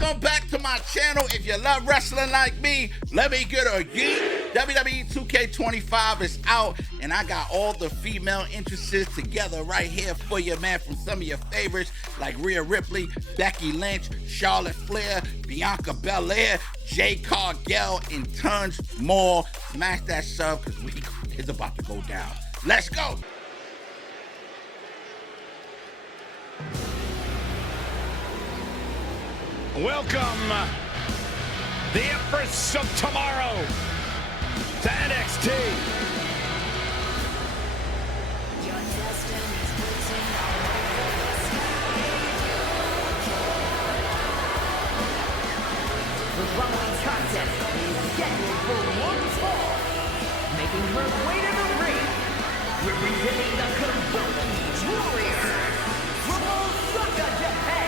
Welcome back to my channel. If you love wrestling like me, let me get a yeet. Wwe 2K25 is out, and I got all the female entrances together right here for you, man, from some of your favorites like Rhea Ripley, Becky Lynch, Charlotte Flair, Bianca Belair, Jade Cargill, and tons more. Smash that sub because it's about to go down. Let's go. Welcome, the Empress of Tomorrow, to NXT. Your destiny's written all over the sky. The following contest is scheduled for one fall. Making her way to the ring, representing the Kabuki Warrior, from Osaka, Japan.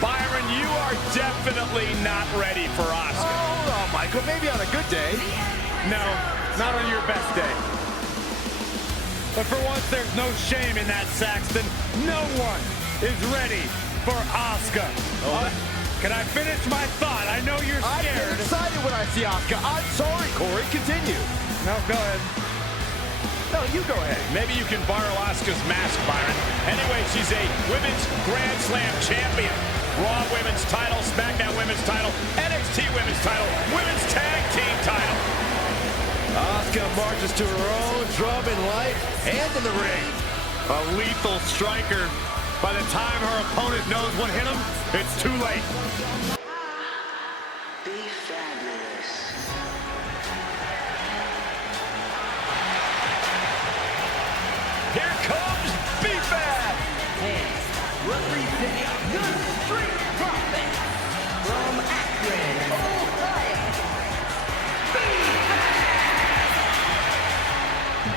Byron, you are definitely not ready for Asuka. Hold on, Michael. Maybe on a good day. No, not on your best day. But for once, there's no shame in that, Saxton. No one is ready for Asuka. Can I finish my thought? I know you're I get scared. excited when I see Asuka. I'm sorry, Corey. Continue. No, go ahead. No, you go ahead. Maybe you can borrow Asuka's mask, Byron. Anyway, she's a Women's Grand Slam champion. Raw Women's title, SmackDown Women's title, NXT Women's title, Women's Tag Team title. Asuka marches to her own drum in life and in the ring. A lethal striker. By the time her opponent knows what hit him, it's too late. Be fabulous. Here comes B-Fab. And representing the Street Profits from Akron, Ohio.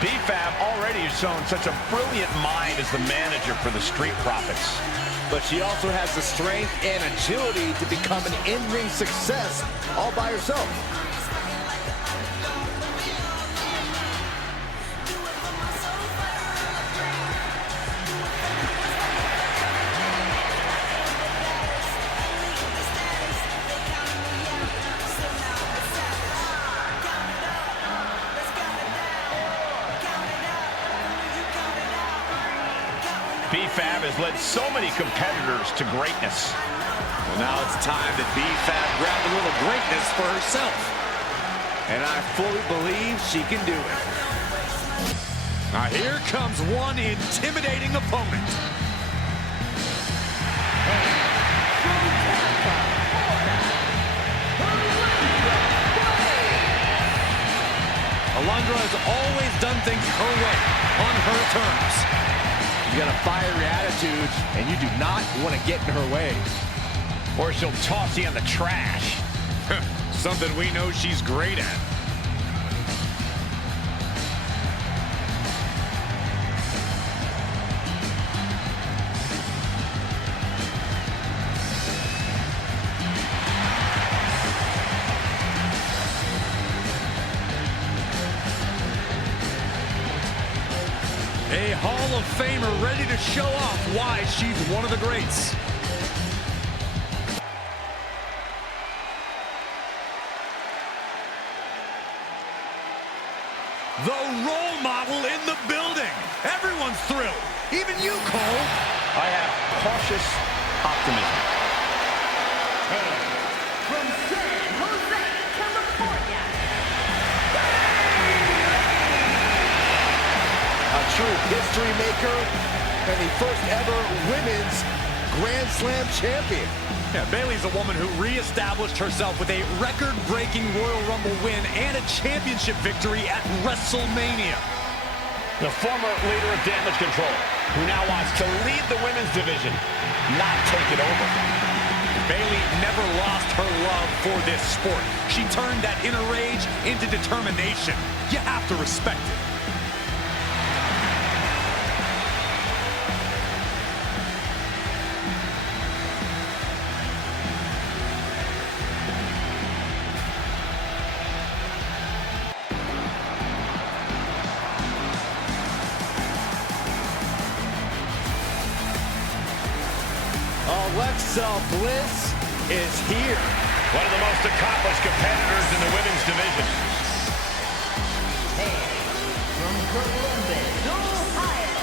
B-Fab already has shown such a brilliant mind as the manager for the Street Profits. But she also has the strength and agility to become an in-ring success all by herself. B-Fab has led so many competitors to greatness. Well, now it's time that B-Fab grabbed a little greatness for herself. And I fully believe she can do it. Now here comes one intimidating opponent. Alundra has always done things her way, on her terms. You got a fiery attitude, and you do not want to get in her way. Or she'll toss you in the trash. Something we know she's great at. A Hall of Famer ready to show off why she's one of the greats. The role model in the building. Everyone's thrilled. Even you, Cole. I have cautious optimism. From San Jose, California. A true history maker and the first ever women's Grand Slam champion. Yeah, Bayley's a woman who reestablished herself with a record-breaking Royal Rumble win and a championship victory at WrestleMania. The former leader of Damage Control, who now wants to lead the women's division, not take it over. Bayley never lost her love for this sport. She turned that inner rage into determination. You have to respect it. Alexa Bliss is here. One of the most accomplished competitors in the women's division. From Columbus, Ohio,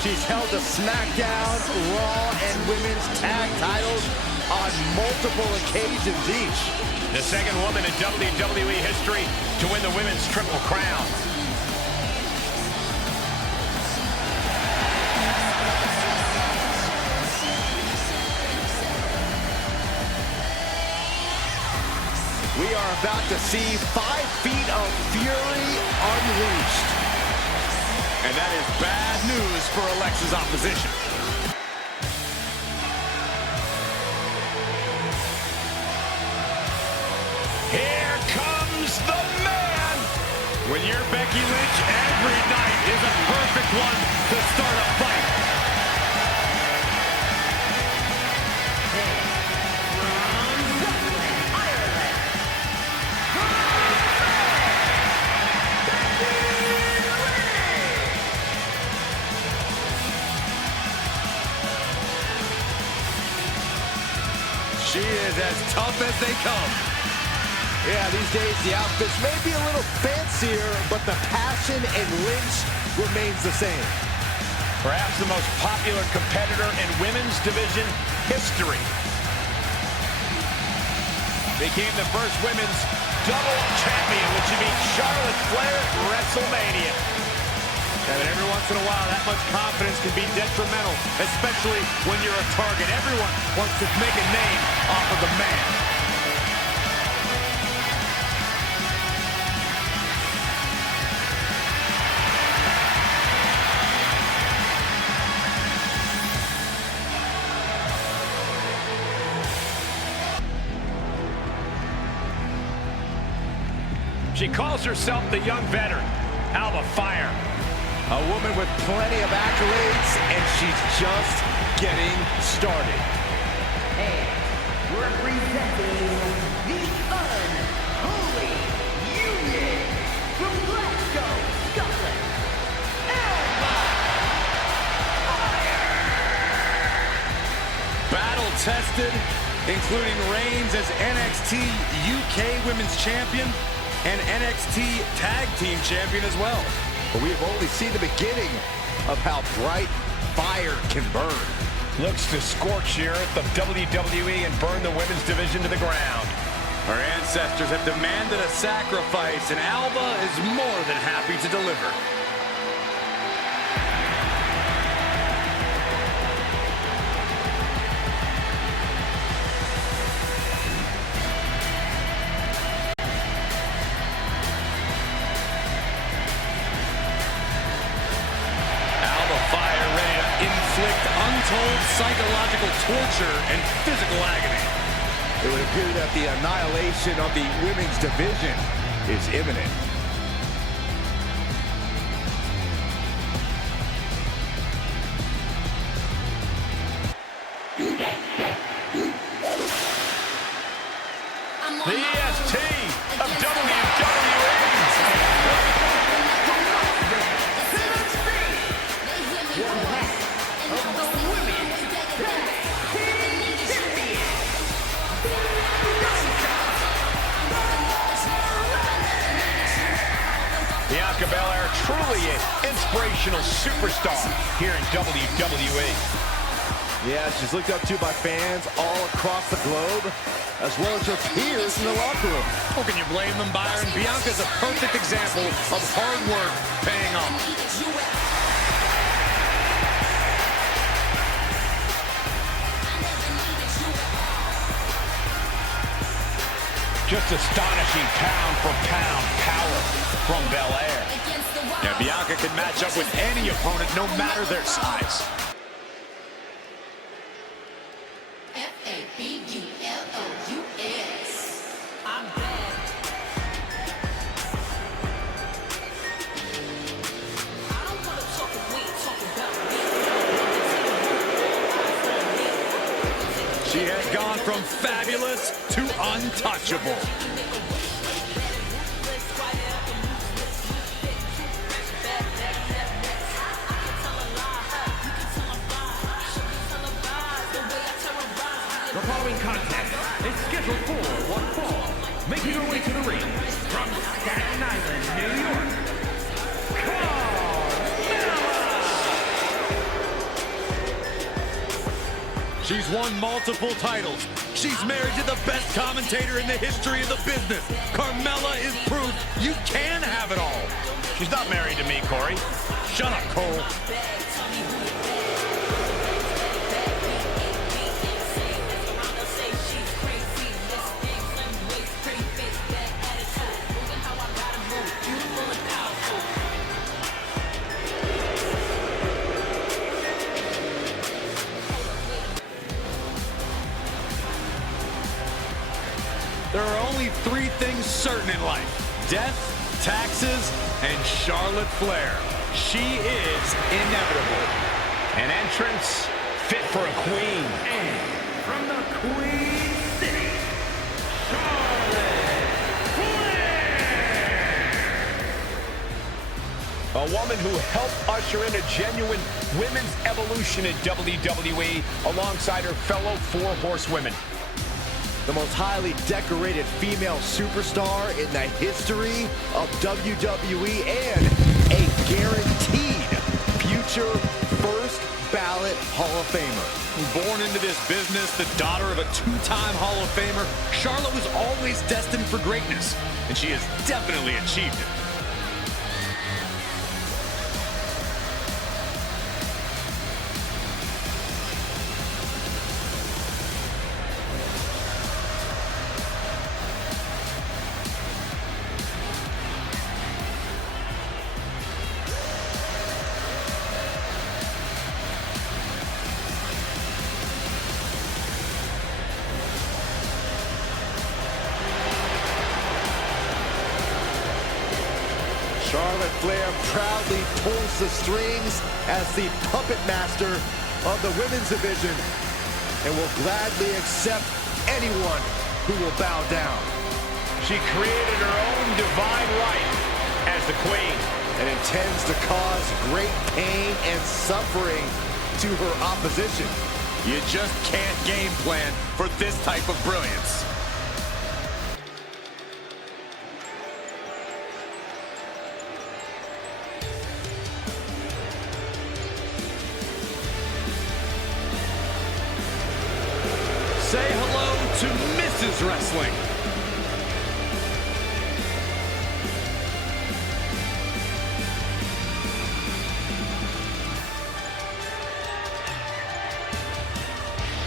She's held the SmackDown, Raw, and Women's Tag titles on multiple occasions each. The second woman in WWE history to win the Women's Triple Crown. We are about to see 5 feet of fury unleashed. And that is bad news for Alexa's opposition. Here comes the man! When you're Becky Lynch, every night is a perfect one to start a fight. She is as tough as they come. Yeah, these days the outfits may be a little fancier, but the passion in Lynch remains the same. Perhaps the most popular competitor in women's division history. Became the first women's double champion when she beat Charlotte Flair at WrestleMania. Yeah, but every once in a while, that much confidence can be detrimental, especially when you're a target. Everyone wants to make a name off of the man. She calls herself the young veteran, Alba Fire. A woman with plenty of accolades, and she's just getting started. and representing the Unholy Union from Glasgow, Scotland, Alba Fire! Battle-tested, including reigns as NXT UK Women's Champion and NXT Tag Team Champion as well. But we have only seen the beginning of how bright fire can burn. Looks to scorch the earth of WWE and burn the women's division to the ground. Our ancestors have demanded a sacrifice, and Alba is more than happy to deliver. Untold psychological torture and physical agony. It would appear that the annihilation of the women's division is imminent. The EST of WWE. Bianca Belair, truly an inspirational superstar here in WWE. Yeah, she's looked up to by fans all across the globe, as well as her peers in the locker room. How can you blame them, Byron? Bianca's a perfect example of hard work paying off. Just astonishing pound-for-pound power from Belair. Yeah, Bianca can match up with any opponent, no matter their size. F-A-B-U-L-O-U-S. I'm bad. I don't want to talk when we talk about me. She has gone from fabulous to untouchable. into the ring from Staten Island, New York, She's won multiple titles. She's married to the best commentator in the history of the business. Carmella is proof you can have it all. She's not married to me, Corey. Shut up, Cole. There are only three things certain in life: death, taxes, and Charlotte Flair. She is inevitable. An entrance fit for a queen. And from the Queen City, Charlotte Flair. A woman who helped usher in a genuine women's evolution in WWE alongside her fellow four horsewomen. The most highly decorated female superstar in the history of WWE and a guaranteed future first ballot Hall of Famer. Born into this business, the daughter of a two-time Hall of Famer, Charlotte was always destined for greatness, and she has definitely achieved it. Charlotte Flair proudly pulls the strings as the puppet master of the women's division and will gladly accept anyone who will bow down. She created her own divine right as the queen and intends to cause great pain and suffering to her opposition. You just can't game plan for this type of brilliance. Say hello to Mrs. Wrestling.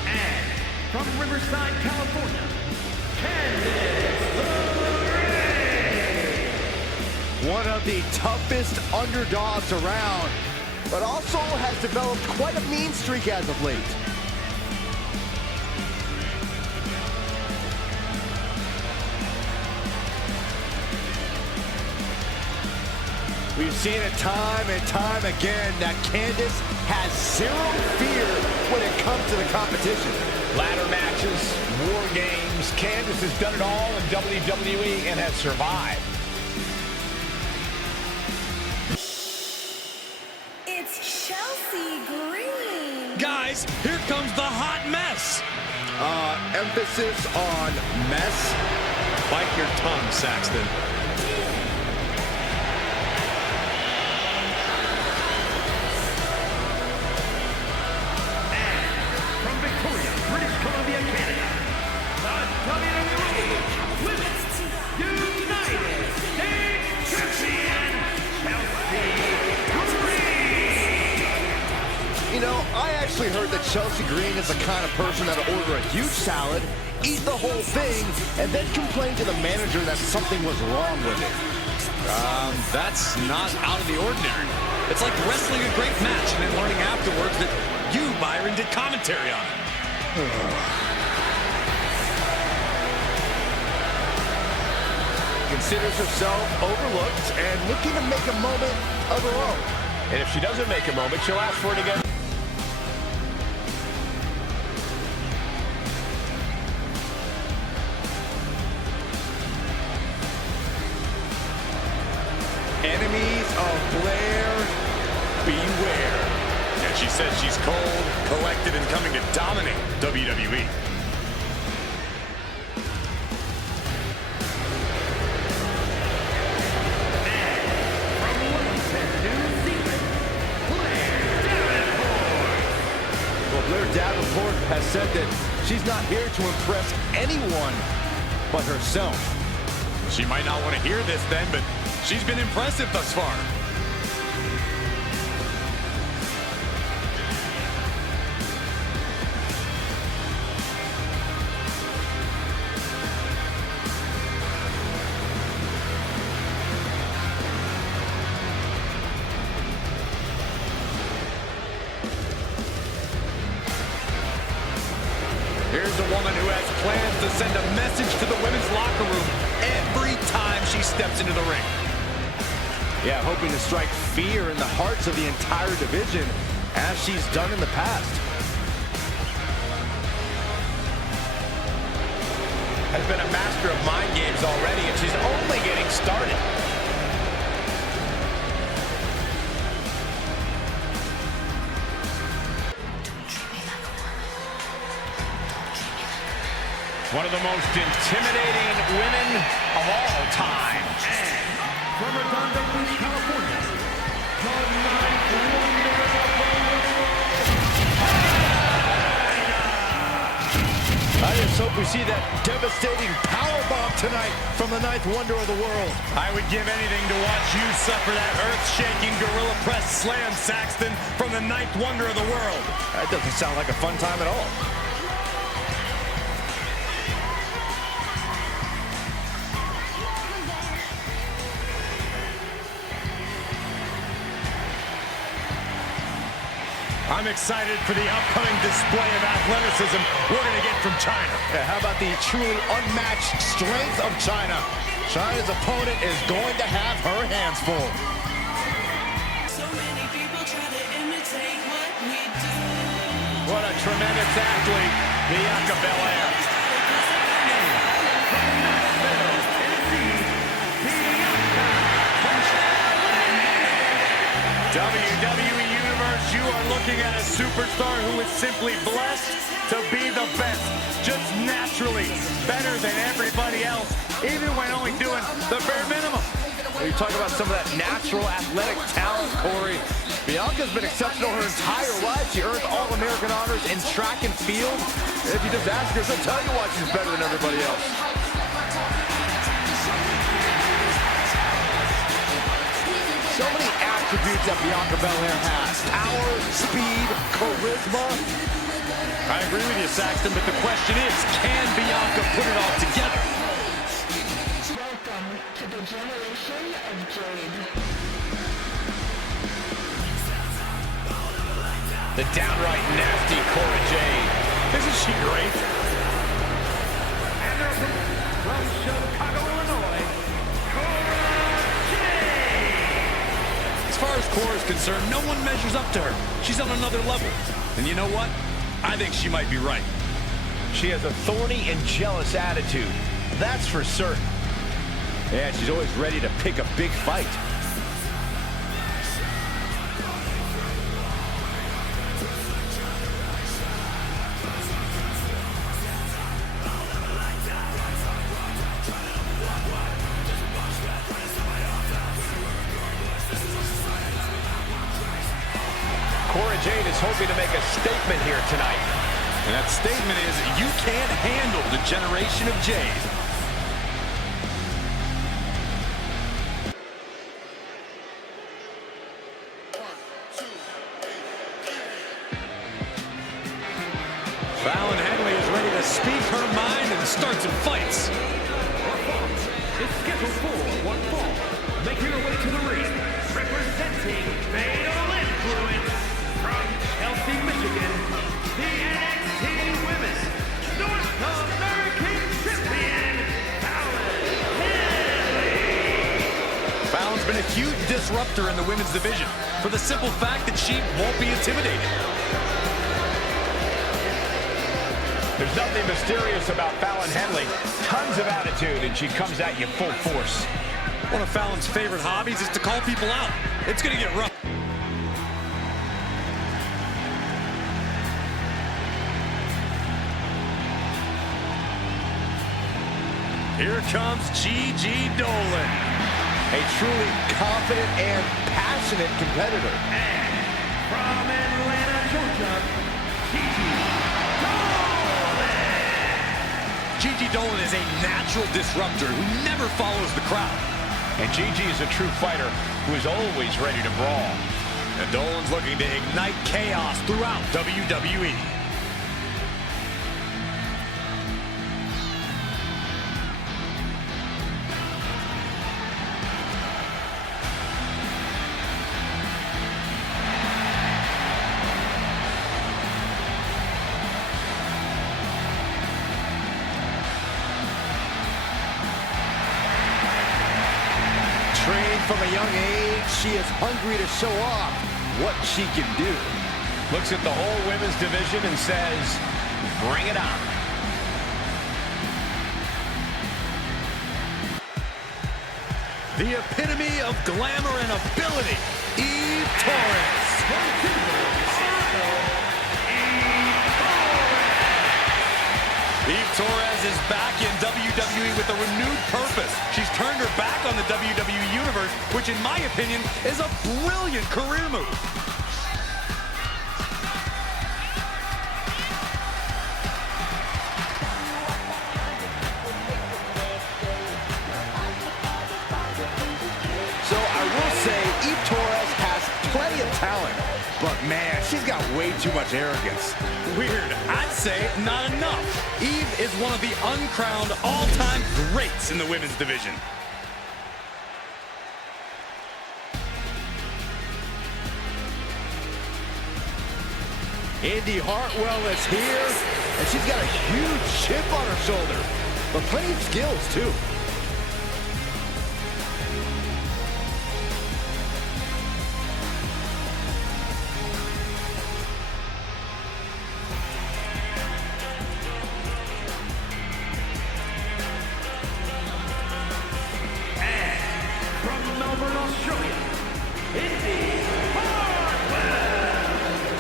And from Riverside, California, Candice LeRae. One of the toughest underdogs around, but also has developed quite a mean streak as of late. We've seen it time and time again that Candice has zero fear when it comes to the competition. ladder matches, war games. Candice has done it all in WWE and has survived. It's Chelsea Green. Guys, here comes the hot mess. Emphasis on mess. Bite your tongue, Saxton. From Victoria, British Columbia, Canada, the WWE Women's United States Champion, Chelsea Green. You know, I actually heard that Chelsea Green is the kind of person that'll order a huge salad, eat the whole thing, and then complain to the manager that something was wrong with it. That's not out of the ordinary. It's like wrestling a great match and then learning afterwards that you, Byron, did commentary on it. Considers herself overlooked and looking to make a moment of her own. And if she doesn't make a moment, she'll ask for it again. Enemies of Blair, beware. And she says she's cold, collected, and coming to dominate WWE. has said that she's not here to impress anyone but herself. She might not want to hear this then, but she's been impressive thus far. Here's a woman who has plans to send a message to the women's locker room every time she steps into the ring. Yeah, hoping to strike fear in the hearts of the entire division, as she's done in the past. Has been a master of mind games already, and she's only getting started. One of the most intimidating women of all time. From Redondo Beach, California, the ninth wonder of the world. I just hope we see that devastating powerbomb tonight from the ninth wonder of the world. I would give anything to watch you suffer that earth-shaking gorilla press slam, Saxton, from the ninth wonder of the world. That doesn't sound like a fun time at all. I'm excited for the upcoming display of athleticism we're going to get from China. Yeah, how about the truly unmatched strength of China? China's opponent is going to have her hands full. So many people try to imitate what we do. What a tremendous athlete, Bianca Belair. WWE Universe, you are looking at a superstar who is simply blessed to be the best. Just naturally better than everybody else, even when only doing the bare minimum. When you talk about some of that natural athletic talent, Corey, Bianca's been exceptional her entire life. She earned All-American honors in track and field. And if you just ask her, she'll tell you why she's better than everybody else. So many attributes that Bianca Belair has. Power, speed, charisma. I agree with you, Saxton, but the question is, can Bianca put it all together? Welcome to the generation of Jade. The downright nasty Cora Jade. Isn't she great? From Chicago, Illinois, As far as Cora is concerned, no one measures up to her. She's on another level. And you know what? I think she might be right. She has a thorny and jealous attitude. That's for certain. And she's always ready to pick a big fight. Cora Jade is hoping to make a statement here tonight. And that statement is, you can't handle the generation of Jade. Fallon Henley is ready to speak her mind and start some fights. It's scheduled for one fall. Making her way to the ring, representing Fatal Influence from Chelsea, Michigan, the NXT Women's North American Champion, Fallon Henley. Fallon's been a huge disruptor in the women's division for the simple fact that she won't be intimidated. There's nothing mysterious about Fallon Henley. Tons of attitude, and she comes at you full force. One of Fallon's favorite hobbies is to call people out. It's going to get rough. Here comes Gigi Dolan. A truly confident and passionate competitor. And from Atlanta, Georgia, Gigi Dolan. Gigi Dolan is a natural disruptor who never follows the crowd. And Gigi is a true fighter who is always ready to brawl. And Dolan's looking to ignite chaos throughout WWE. Trained from a young age, she is hungry to show off what she can do. Looks at the whole women's division and says, bring it on. The epitome of glamour and ability, Eve Torres. Eve Torres is back in WWE with a renewed purpose. She's turned her back on the WWE Universe, which in my opinion is a brilliant career move. So I will say Eve Torres has plenty of talent, but man, she's got way too much arrogance. Weird. I'd say not enough. Eve is one of the uncrowned all-time greats in the women's division. Indy Hartwell is here, and she's got a huge chip on her shoulder, but plenty of skills too.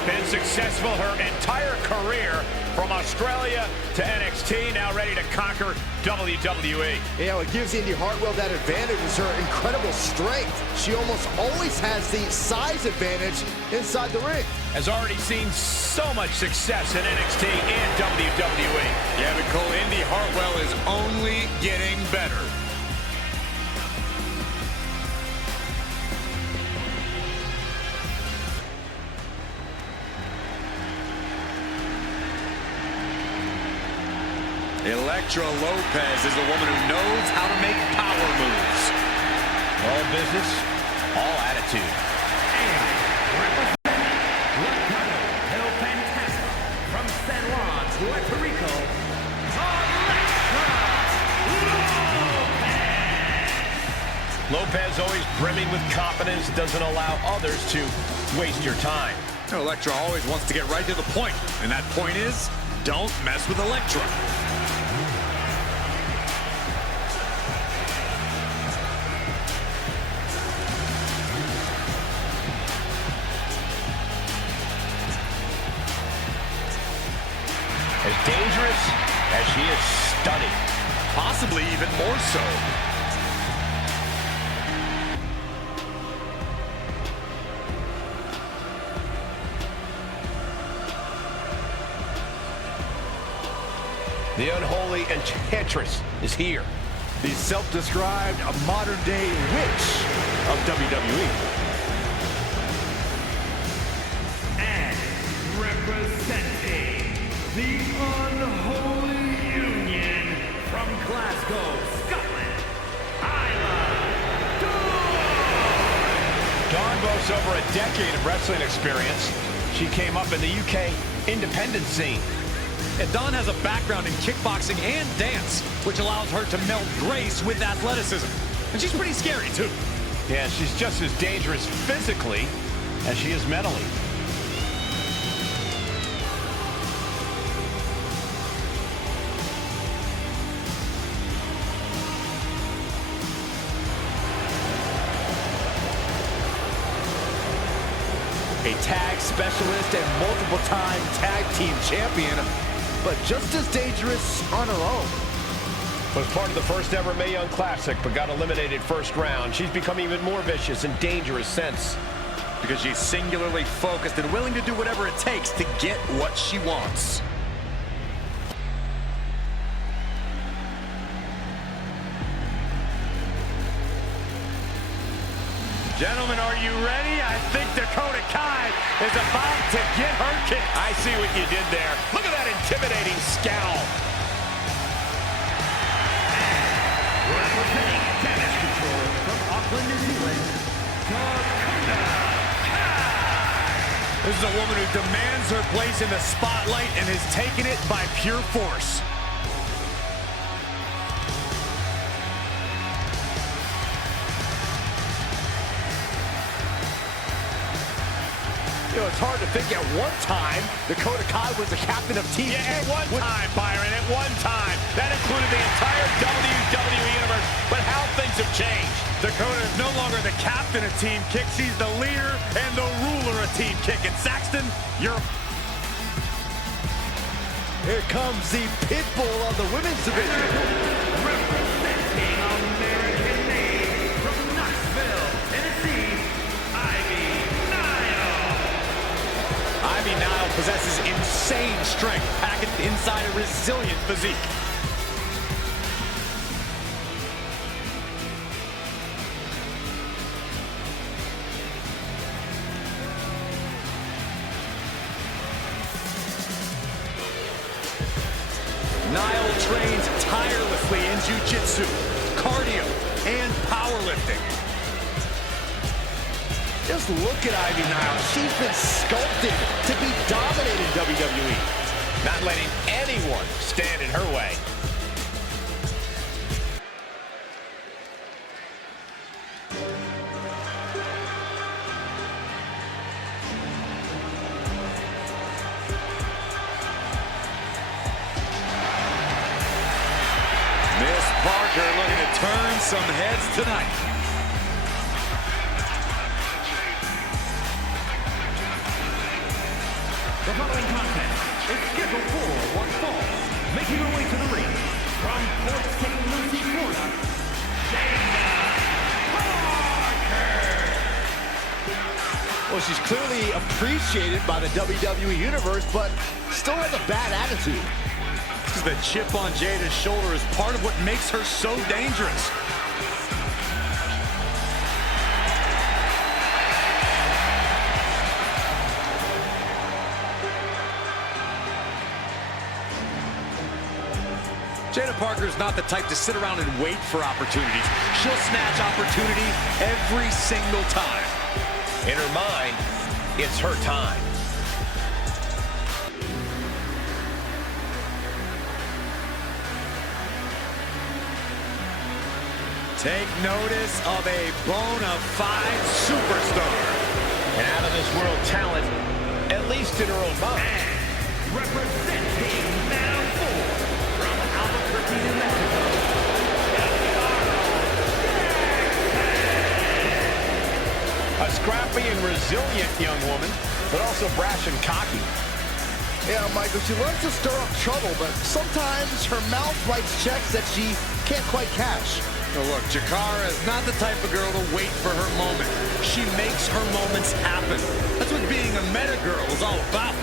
Been successful her entire career from Australia to NXT, now ready to conquer WWE. Yeah, what gives Indy Hartwell that advantage is her incredible strength. She almost always has the size advantage inside the ring. Has already seen so much success in NXT and WWE. Yeah, but Cole, Indy Hartwell is only getting better. Elektra Lopez is a woman who knows how to make power moves. All business, all attitude. El Fantasma from San Juan, Puerto Rico, Lopez always brimming with confidence, doesn't allow others to waste your time. Elektra always wants to get right to the point, and that point is, don't mess with Elektra. As dangerous as she is stunning. Possibly even more so. The unholy enchantress is here. The self-described modern-day witch of WWE. and representing the unholy union from Glasgow, Scotland, Dawn boasts over a decade of wrestling experience. She came up in the UK independent scene. And Dawn has a background in kickboxing and dance, which allows her to meld grace with athleticism. And she's pretty scary, too. Yeah, she's just as dangerous physically as she is mentally. A tag specialist and multiple-time tag team champion, but just as dangerous on her own. Was part of the first ever Mae Young Classic, but got eliminated first round. She's become even more vicious and dangerous since. Because she's singularly focused and willing to do whatever it takes to get what she wants. Gentlemen, are you ready? I think Dakota Kai is about to get her kick. I see what you did there. Look at that intimidating scowl. Representing Damage Control from Auckland, New Zealand, Dakota Kai. This is a woman who demands her place in the spotlight and has taken it by pure force. You know, it's hard to think at one time Dakota Kai was the captain of Team Yeah, at one time, Byron, at one time. That included the entire WWE Universe, but how things have changed. Dakota is no longer the captain of Team Kick. She's the leader and the ruler of Team Kick. And Saxton, you're... Here comes the pit bull of the women's division. Representing American made from Knoxville, Tennessee, Ivy Nile possesses insane strength, packaged inside a resilient physique. Nile trains tirelessly in jiu-jitsu, cardio, and powerlifting. Just look at Ivy Nile. She's been sculpted to be dominant in WWE. Not letting anyone stand in her way. Miss Parker looking to turn some heads tonight. The following contest is scheduled for one fall. Making her way to the ring from Port St. Lucie, Florida, Dana Parker. Well, she's clearly appreciated by the WWE Universe, but still has a bad attitude. The chip on Jada's shoulder is part of what makes her so dangerous. Jada Parker's not the type to sit around and wait for opportunities. She'll snatch opportunity every single time. In her mind, it's her time. Take notice of a bona fide superstar. An out-of-this-world talent, at least in her own mind. Representing Madam Four from Albuquerque, New Mexico, A scrappy and resilient young woman, but also brash and cocky. Yeah, Michael, she loves to stir up trouble, but sometimes her mouth writes checks that she can't quite cash. Now look, Jakara is not the type of girl to wait for her moment. She makes her moments happen. That's what being a meta girl is all about.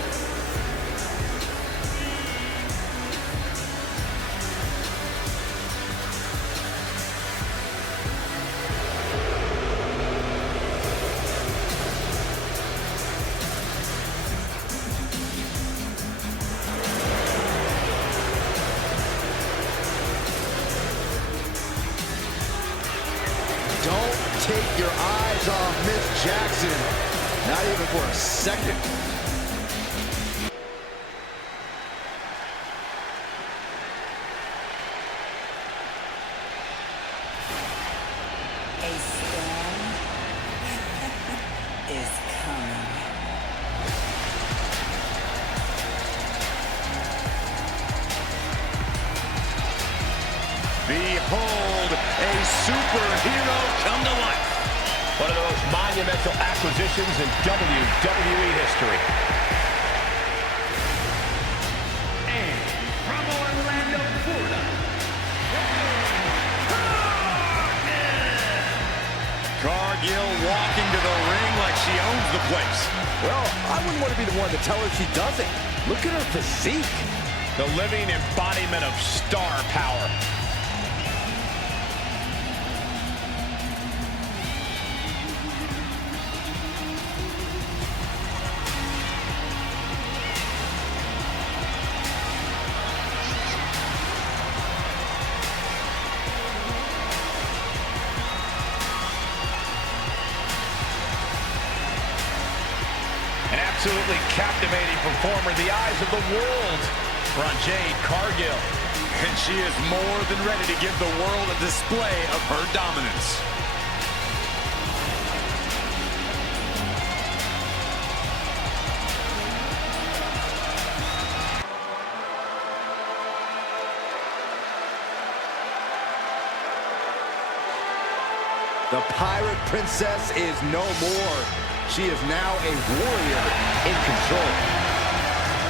Don't take your eyes off Miss Jackson, not even for a second. A storm is coming. Behold, a superhero come to life. One of the most monumental acquisitions in WWE history. and from Orlando, Florida, Cargill walking to the ring like she owns the place. Well, I wouldn't want to be the one to tell her she doesn't. Look at her physique. The living embodiment of star power. absolutely captivating performer, the eyes of the world are on Jade Cargill. And she is more than ready to give the world a display of her dominance. The Pirate Princess is no more. She is now a warrior in control.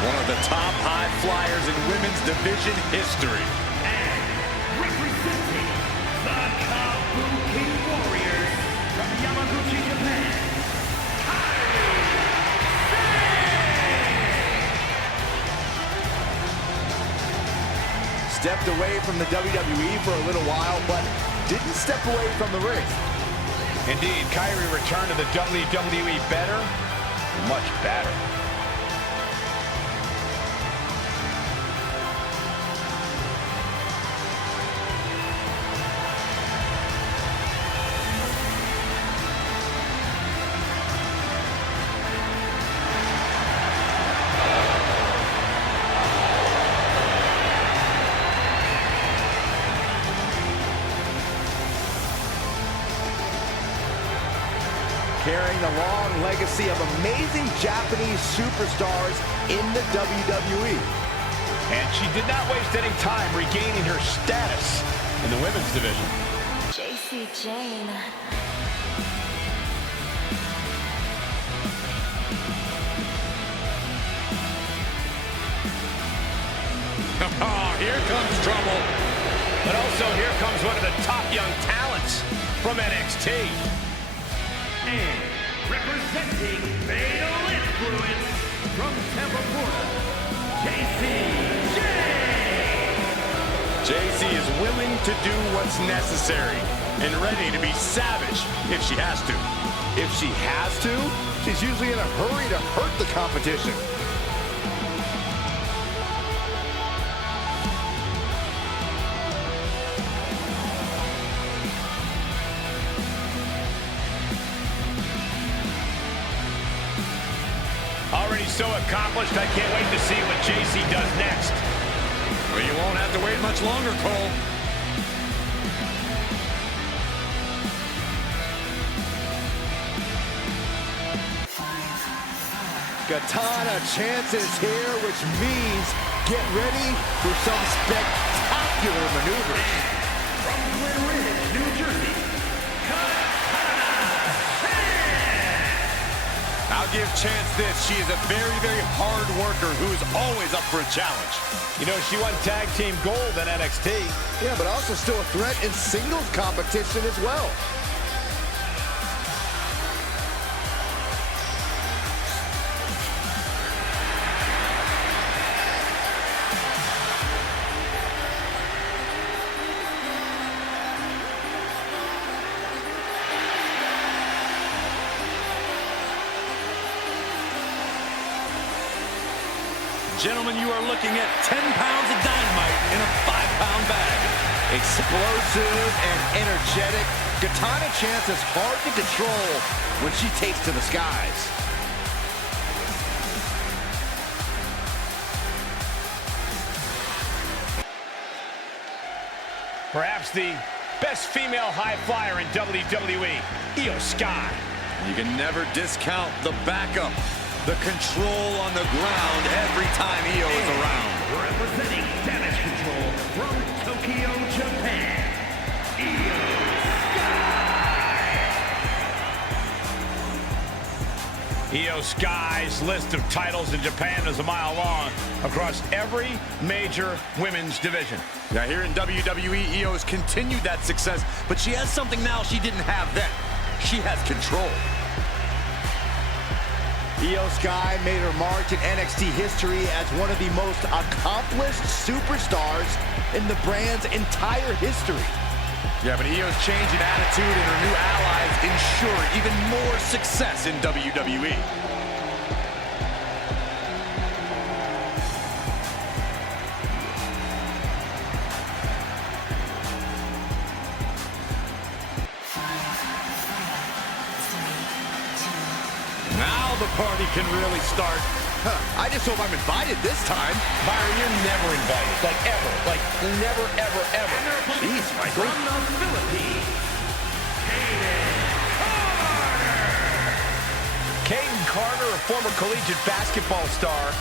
One of the top high flyers in women's division history. And representing the Kabuki Warriors from Yamaguchi, Japan, Stepped away from the WWE for a little while, but didn't step away from the ring. Indeed, Kyrie returned to the WWE better, much better. Carrying the long legacy of amazing Japanese superstars in the WWE. And she did not waste any time regaining her status in the women's division. JC Jane. Oh, here comes trouble. But also here comes one of the top young talents from NXT. and representing Fatal Influence from Tampa, Florida, JC is willing to do what's necessary and ready to be savage if she has to. If she has to, she's usually in a hurry to hurt the competition. Already so accomplished, I can't wait to see what JC does next. Well, you won't have to wait much longer, Cole. Katana chances here, which means get ready for some spectacular maneuvers. from Glen Ridge, New Jersey, I'll give Chance this. She is a very, very hard worker who is always up for a challenge. You know, she won tag team gold in NXT. Yeah, but also still a threat in singles competition as well. Gentlemen, you are looking at 10 pounds of dynamite in a 5-pound bag. Explosive and energetic, Katana Chance is hard to control when she takes to the skies. Perhaps the best female high flyer in WWE, Io Sky. You can never discount the backup, the control on the ground every time Io is around. representing Damage Control from Tokyo, Japan, Io Sky's list of titles in Japan is a mile long across every major women's division. Now here in WWE, Io has continued that success, but she has something now she didn't have then. She has control. Io Sky made her mark in NXT history as one of the most accomplished superstars in the brand's entire history. Yeah, but Io's change in attitude and her new allies ensure even more success in WWE. Now the party can really start. I just hope I'm invited this time. Byron, you're never invited. Like, ever. Like, never, ever, ever. Jeez, Michael. From the Philippines, Caden Carter, a former collegiate basketball star,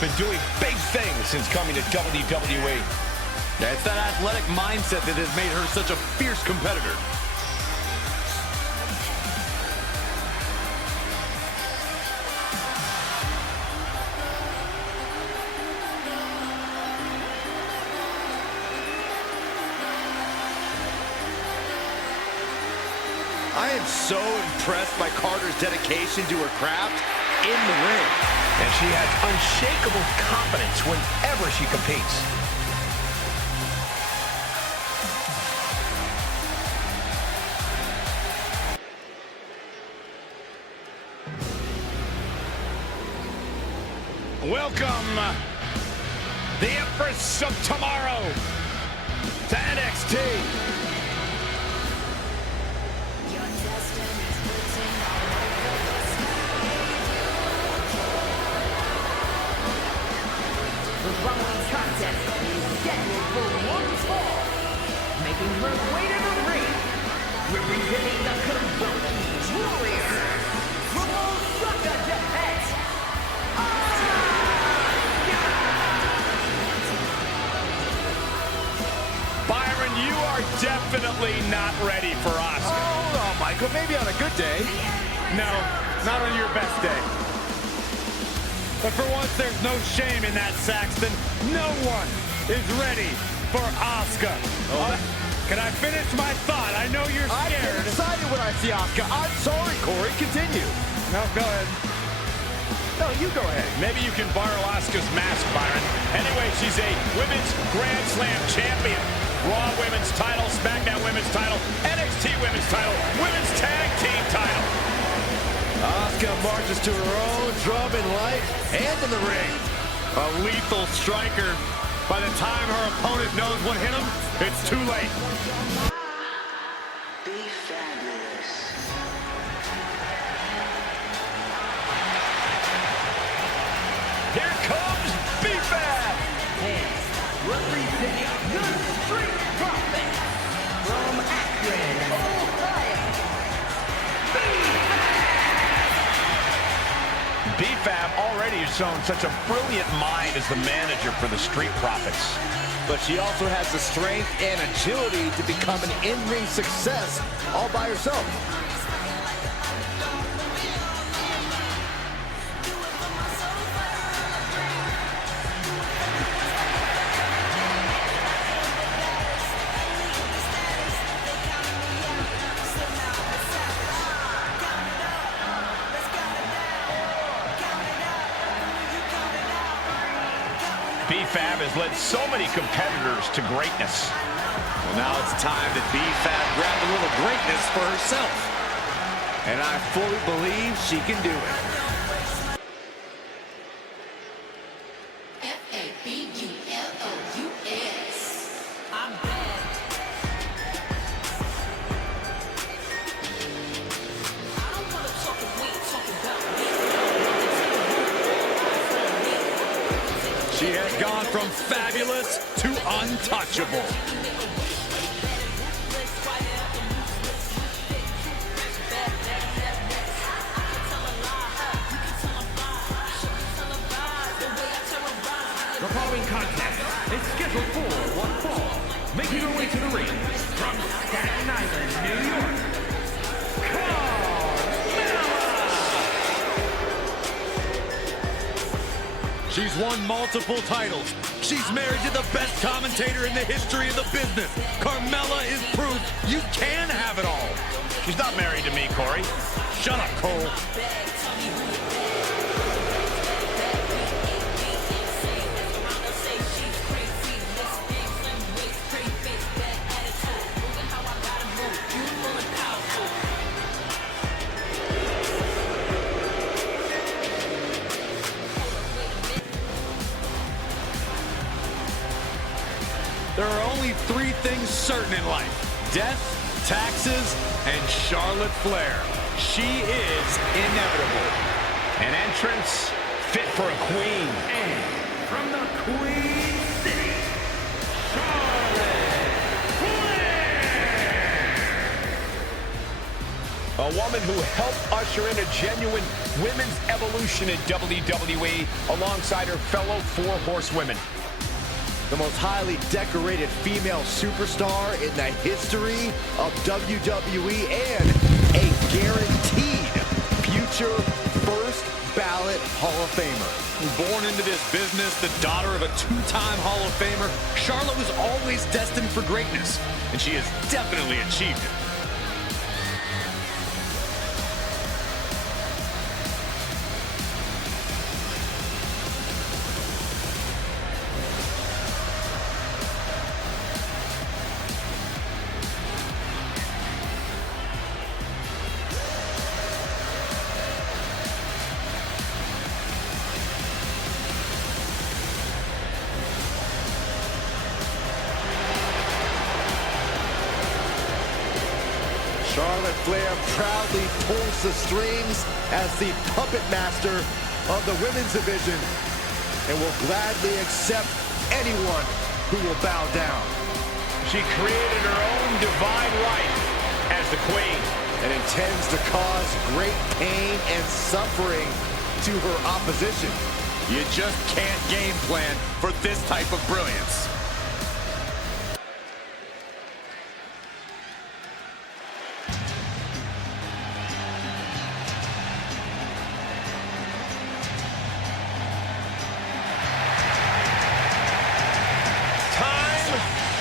been doing big things since coming to WWE. Yeah, it's that athletic mindset that has made her such a fierce competitor. I am so impressed by Carter's dedication to her craft in the ring. And she has unshakable confidence whenever she competes. Welcome, the Empress of Tomorrow, to NXT. the following contest is scheduled for one fall. Making her way to the ring, representing the Kabuki Warriors, from Osaka, Japan, Byron, you are definitely not ready for Asuka. Hold on, Michael. Maybe on a good day. No, not on your best day. But for once, there's no shame in that, Saxton. No one is ready for Asuka. Can I finish my thought? I know you're I get scared. excited when I see Asuka. I'm sorry, Corey. Continue. No, go ahead. No, you go ahead. Maybe you can borrow Asuka's mask, Byron. Anyway, she's a Women's Grand Slam champion. Raw Women's title, SmackDown Women's title, NXT Women's title, Women's Tag Team title. Asuka marches to her own drum in life and in the ring. A lethal striker. By the time her opponent knows what hit him, it's too late. Be fabulous. Here comes B-Fab. and representing the Street Profits from Akron, Ohio. B-Fab already has shown such a brilliant mind as the manager for the Street Profits. But she also has the strength and agility to become an in-ring success all by herself. B-Fab has led so many competitors to greatness. Well, now it's time that B-Fab grabbed a little greatness for herself. And I fully believe she can do it. Fabulous. I'm bad. I don't wanna talk if we ain't talking about me. She has gone from fabulous to untouchable. The following contest is scheduled for one fall. Making her way to the ring from Staten Island, New York. She's won multiple titles. She's married to the best commentator in the history of the business. Carmella is proof you can have it all. She's not married to me, Corey. Shut up, Cole. There are only three things certain in life: death, taxes, and Charlotte Flair. She is inevitable. An entrance fit for a queen. And from the Queen City, Charlotte Flair! A woman who helped usher in a genuine women's evolution in WWE alongside her fellow four horsewomen. The most highly decorated female superstar in the history of WWE and a guaranteed future first ballot Hall of Famer. Born into this business, the daughter of a two-time Hall of Famer, Charlotte was always destined for greatness, and she has definitely achieved it. Charlotte Flair proudly pulls the strings as the puppet master of the women's division and will gladly accept anyone who will bow down. She created her own divine right as the queen. And intends to cause great pain and suffering to her opposition. You just can't game plan for this type of brilliance.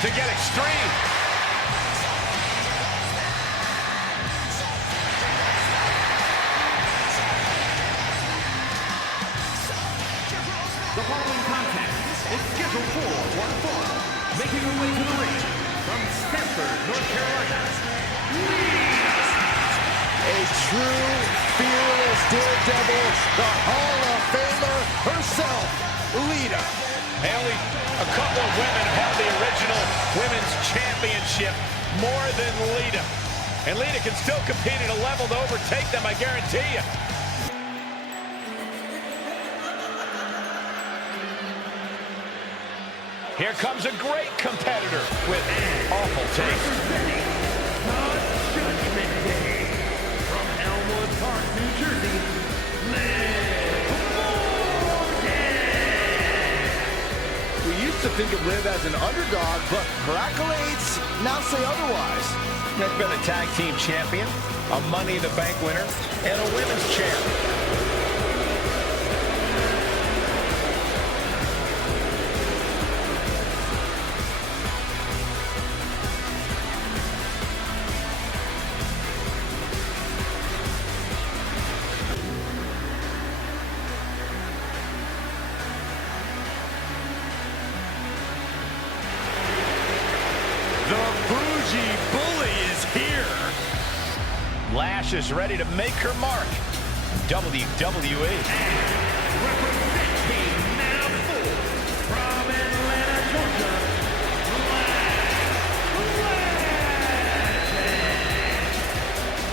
To get extreme. The following contest is scheduled for one fall. Making her way to the ring from Stamford, North Carolina, A true, fearless daredevil, the Hall of Famer herself, Lita. Hey, only a couple of women held the original women's championship more than Lita. And Lita can still compete at a level to overtake them, I guarantee you. Here comes a great competitor with awful taste. representing the Judgment Day from Elmwood Park, New Jersey, Liv Morgan. We used to think of Liv as an underdog, but her accolades now say otherwise. Has been a tag team champion, a Money in the Bank winner, and a women's champ. The Bougie Bully is here. Lash is ready to make her mark. WWE. Representing now from Atlanta, Georgia,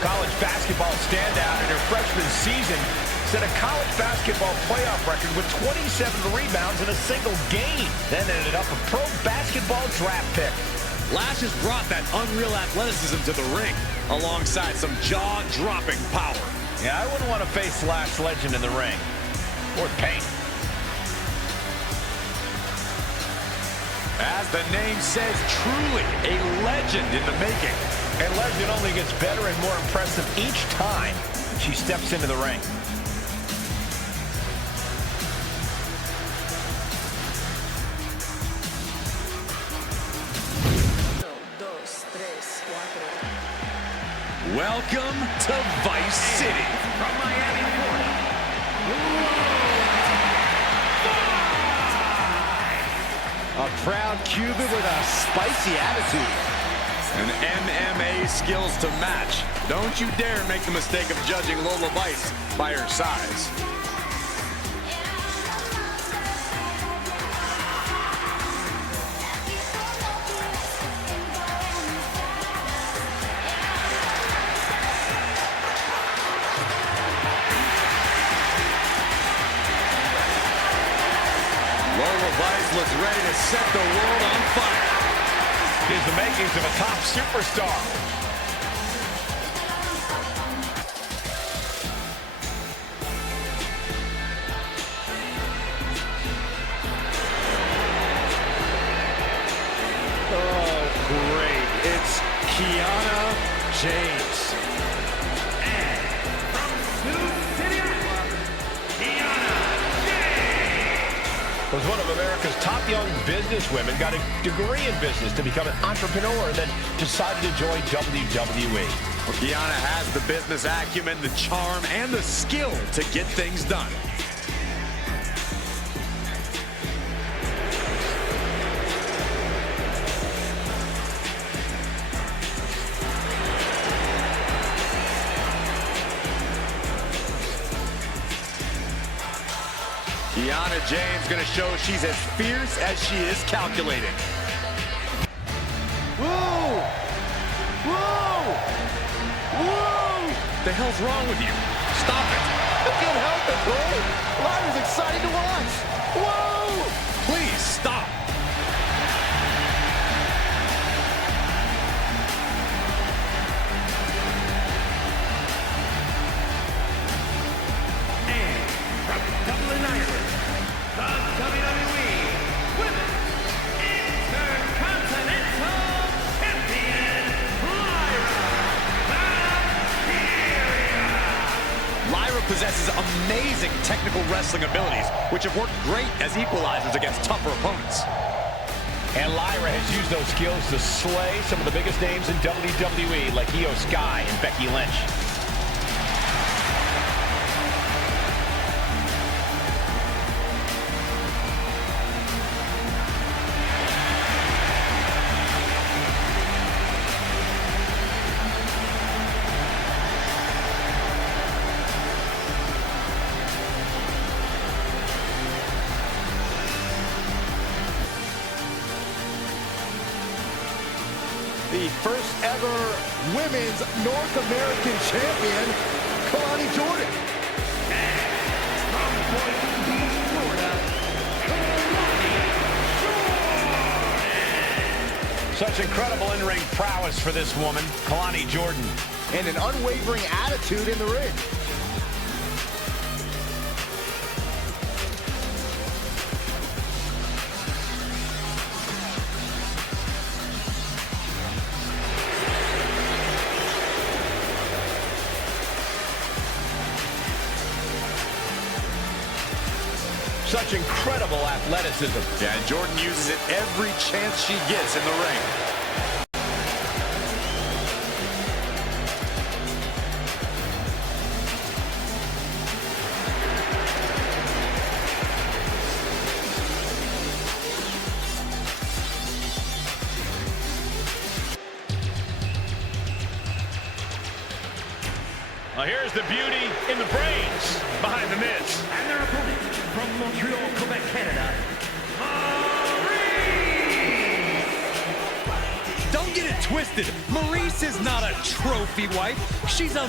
College basketball standout in her freshman season set a college basketball playoff record with 27 rebounds in a single game. Then ended up a pro basketball draft pick. Lash has brought that unreal athleticism to the ring, alongside some jaw-dropping power. Yeah, I wouldn't want to face Lash Legend in the ring. Or paint. As the name says, truly a legend in the making. And Legend only gets better and more impressive each time she steps into the ring. Welcome to Vice City. from Miami, Florida, A proud Cuban with a spicy attitude. And MMA skills to match. Don't you dare make the mistake of judging Lola Vice by her size. was ready to set the world on fire. Is the makings of a top superstar. Oh, great. It's Kiana James. And from Sioux City, Iowa, Kiana James. Was one of America's top young businesswomen, got a degree in business to become an entrepreneur, and then decided to join WWE. Well, Kiana has the business acumen, the charm, and the skill to get things done. Kiana James going to show she's as fierce as she is calculating. Whoa! Whoa! Whoa! The hell's wrong with you? Stop it. I can't help it, bro. Lyra's exciting to watch. Whoa! Please stop. And from Dublin, Ireland, the WWE Women's Intercontinental Champion, Lyra possesses amazing technical wrestling abilities, which have worked great as equalizers against tougher opponents. And Lyra has used those skills to slay some of the biggest names in WWE, like Io Sky and Becky Lynch. The first ever women's North American champion, Kalani Jordan. from Boynton Beach, Florida, Kalani Jordan. Such incredible in-ring prowess for this woman, Kalani Jordan. And an unwavering attitude in the ring. Such incredible athleticism. Yeah, and Jordan uses it every chance she gets in the ring. Well, here's the beauty in the brains behind the Miz. And their opponent from Montreal, Quebec, Canada, Maurice. Don't get it twisted. Maurice is not a trophy wife. She's a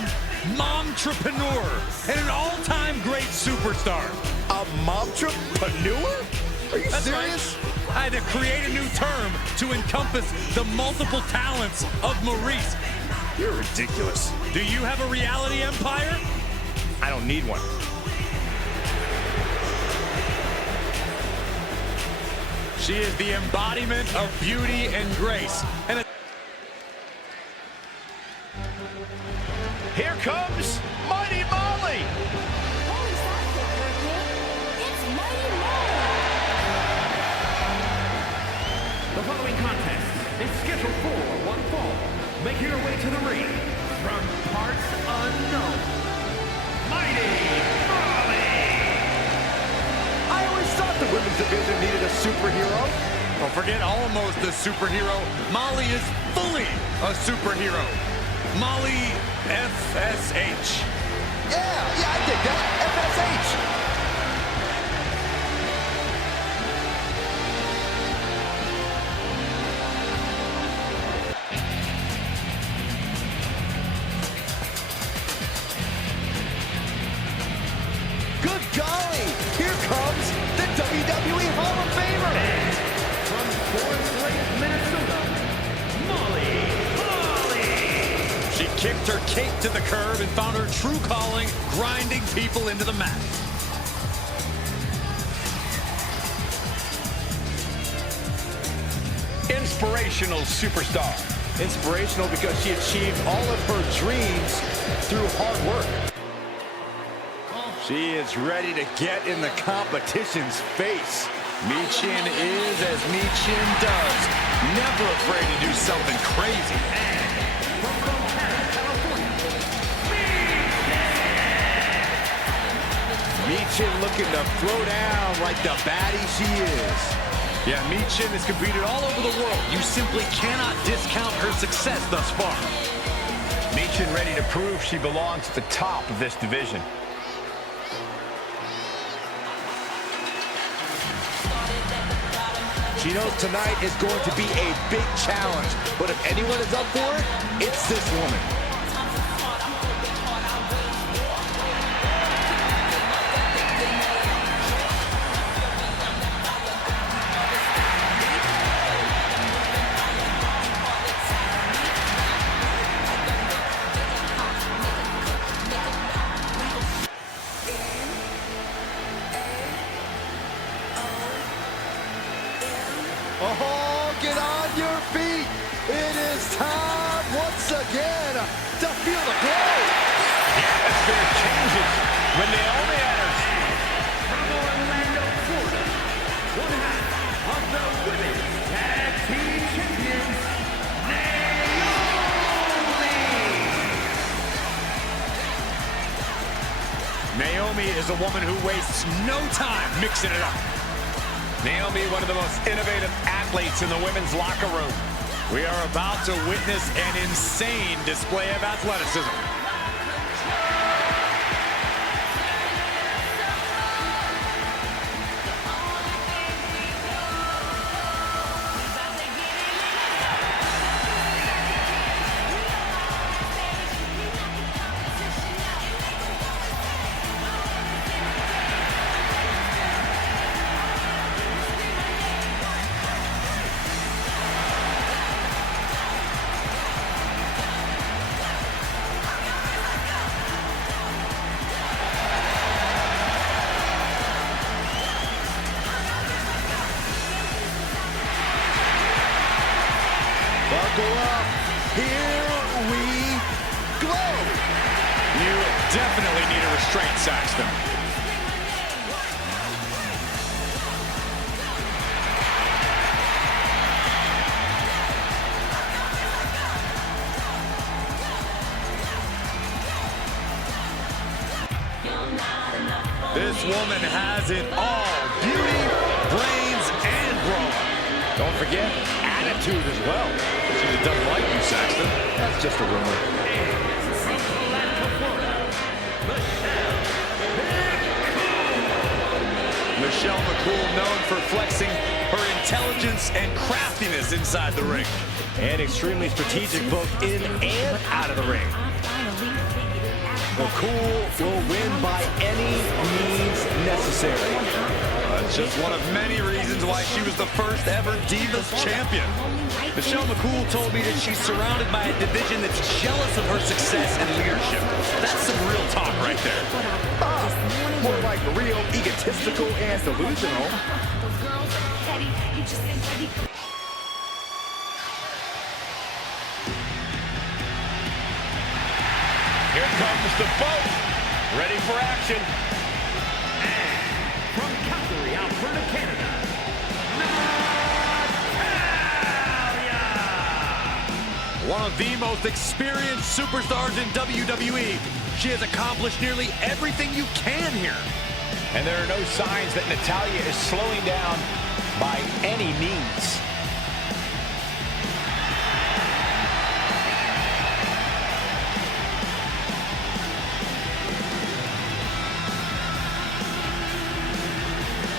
momtrepreneur and an all-time great superstar. A momtrepreneur? Are you That's serious? right. I had to create a new term to encompass the multiple talents of Maurice. You're ridiculous. Do you have a reality empire? I don't need one. She is the embodiment of beauty and grace. And Here comes Mighty Molly. Holy Sasha, it's Mighty Molly! The following contest is scheduled for one fall. Making her way to the ring from parts unknown, Mighty Molly. I always thought the women's division needed a superhero. don't forget, almost a superhero. Molly is fully a superhero. Molly FSH. Yeah, I dig that. FSH. Good golly! Here comes the WWE Hall of Famer! kicked her cape to the curb and found her true calling, grinding people into the mat. Inspirational superstar. Inspirational because she achieved all of her dreams through hard work. She is ready to get in the competition's face. Michin is as Michin does. Never afraid to do something crazy. Michin looking to throw down like the baddie she is. Yeah, Michin has competed all over the world. You simply cannot discount her success thus far. Michin ready to prove she belongs at the top of this division. She knows tonight is going to be a big challenge, but if anyone is up for it, it's this woman. Oh, get on your feet. It is time once again to feel the glow. The atmosphere changes when Naomi enters. From Orlando, Florida, one half of the Women's Tag Team Champions, Naomi is a woman who wastes no time mixing it up. Naomi, one of the most innovative athletes in the women's locker room. We are about to witness an insane display of athleticism. Buckle up. Here we go. You definitely need a restraint, Saxton. This woman has it all. Beauty, brains, and brawn. Don't forget, attitude as well. She just doesn't like you, Saxton. That's just a rumor. Michelle McCool, known for flexing her intelligence and craftiness inside the ring. And extremely strategic both in and out of the ring. McCool will win by any means necessary. That's just one of many reasons why she was the first ever Divas champion. Michelle McCool told me that she's surrounded by a division that's jealous of her success and leadership. That's some real talk right there. More like real, egotistical, and delusional. Here comes the boat. Ready for action. from Calgary, Alberta, Canada, One of the most experienced superstars in WWE. She has accomplished nearly everything you can here. And there are no signs that Natalya is slowing down by any means.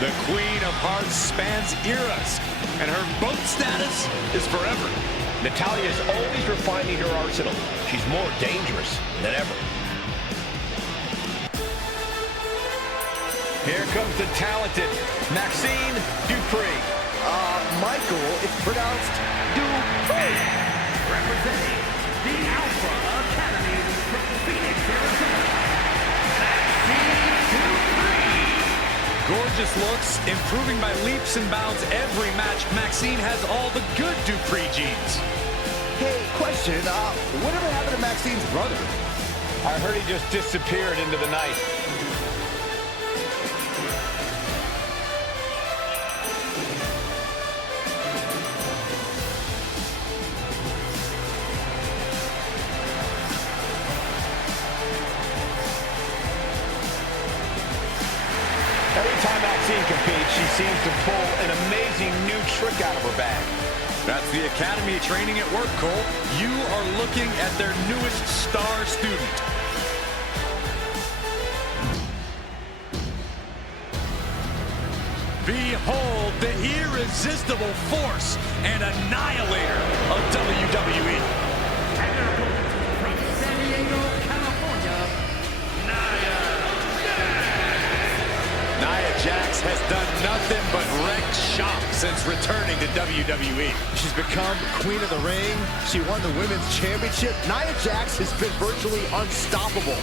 The Queen of Hearts spans eras, and her boat status is forever. Natalya is always refining her arsenal. She's more dangerous than ever. Here comes the talented Maxine Dupree. Michael, it's pronounced Dupree. representing the Alpha Academy from Phoenix, Arizona. Gorgeous looks, improving by leaps and bounds every match. Maxine has all the good Dupree genes. Hey, question, whatever happened to Maxine's brother? I heard he just disappeared into the night. Every time Maxine competes, she seems to pull an amazing new trick out of her bag. That's the Academy training at work, Cole. You are looking at their newest star student. Behold the irresistible force and annihilator of WWE. And their opponent from San Diego, California, Nia Jax has done nothing but wreck shop since returning to WWE. She's become queen of the ring. She won the women's championship. Nia Jax has been virtually unstoppable.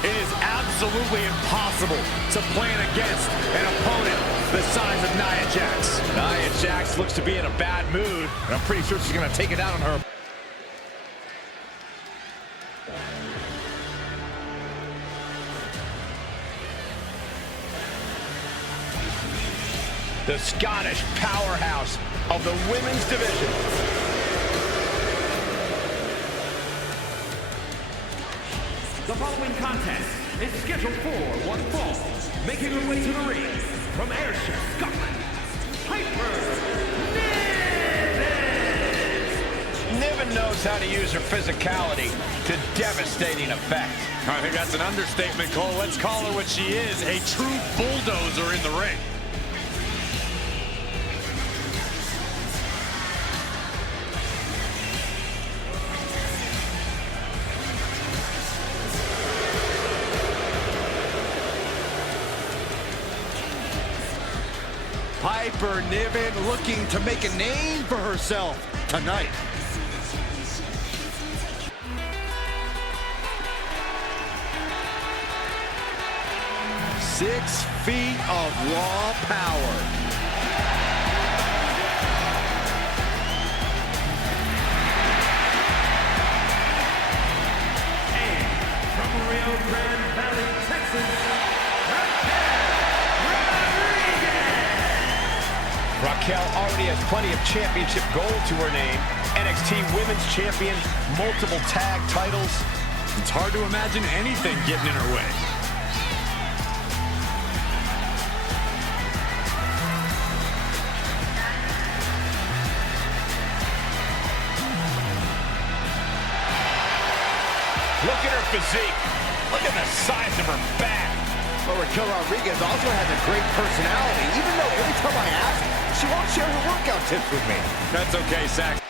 It is absolutely impossible to plan against an opponent the size of Nia Jax. Nia Jax looks to be in a bad mood, and I'm pretty sure she's going to take it out on her. The Scottish powerhouse of the women's division. The following contest is scheduled for one fall. Making her way to the ring from Ayrshire, Scotland, Piper Niven! Niven knows how to use her physicality to devastating effect. I think that's an understatement, Cole. Let's call her what she is, a true bulldozer in the ring. Piper Niven looking to make a name for herself tonight. Six feet of raw power. From Rio Grande Valley, Texas, Raquel already has plenty of championship gold to her name. NXT Women's Champion, multiple tag titles. It's hard to imagine anything getting in her way. Look at her physique. Look at the size of her back. But Raquel Rodriguez also has a great personality, even though every time I ask, she won't share her workout tips with me. That's okay, Sax.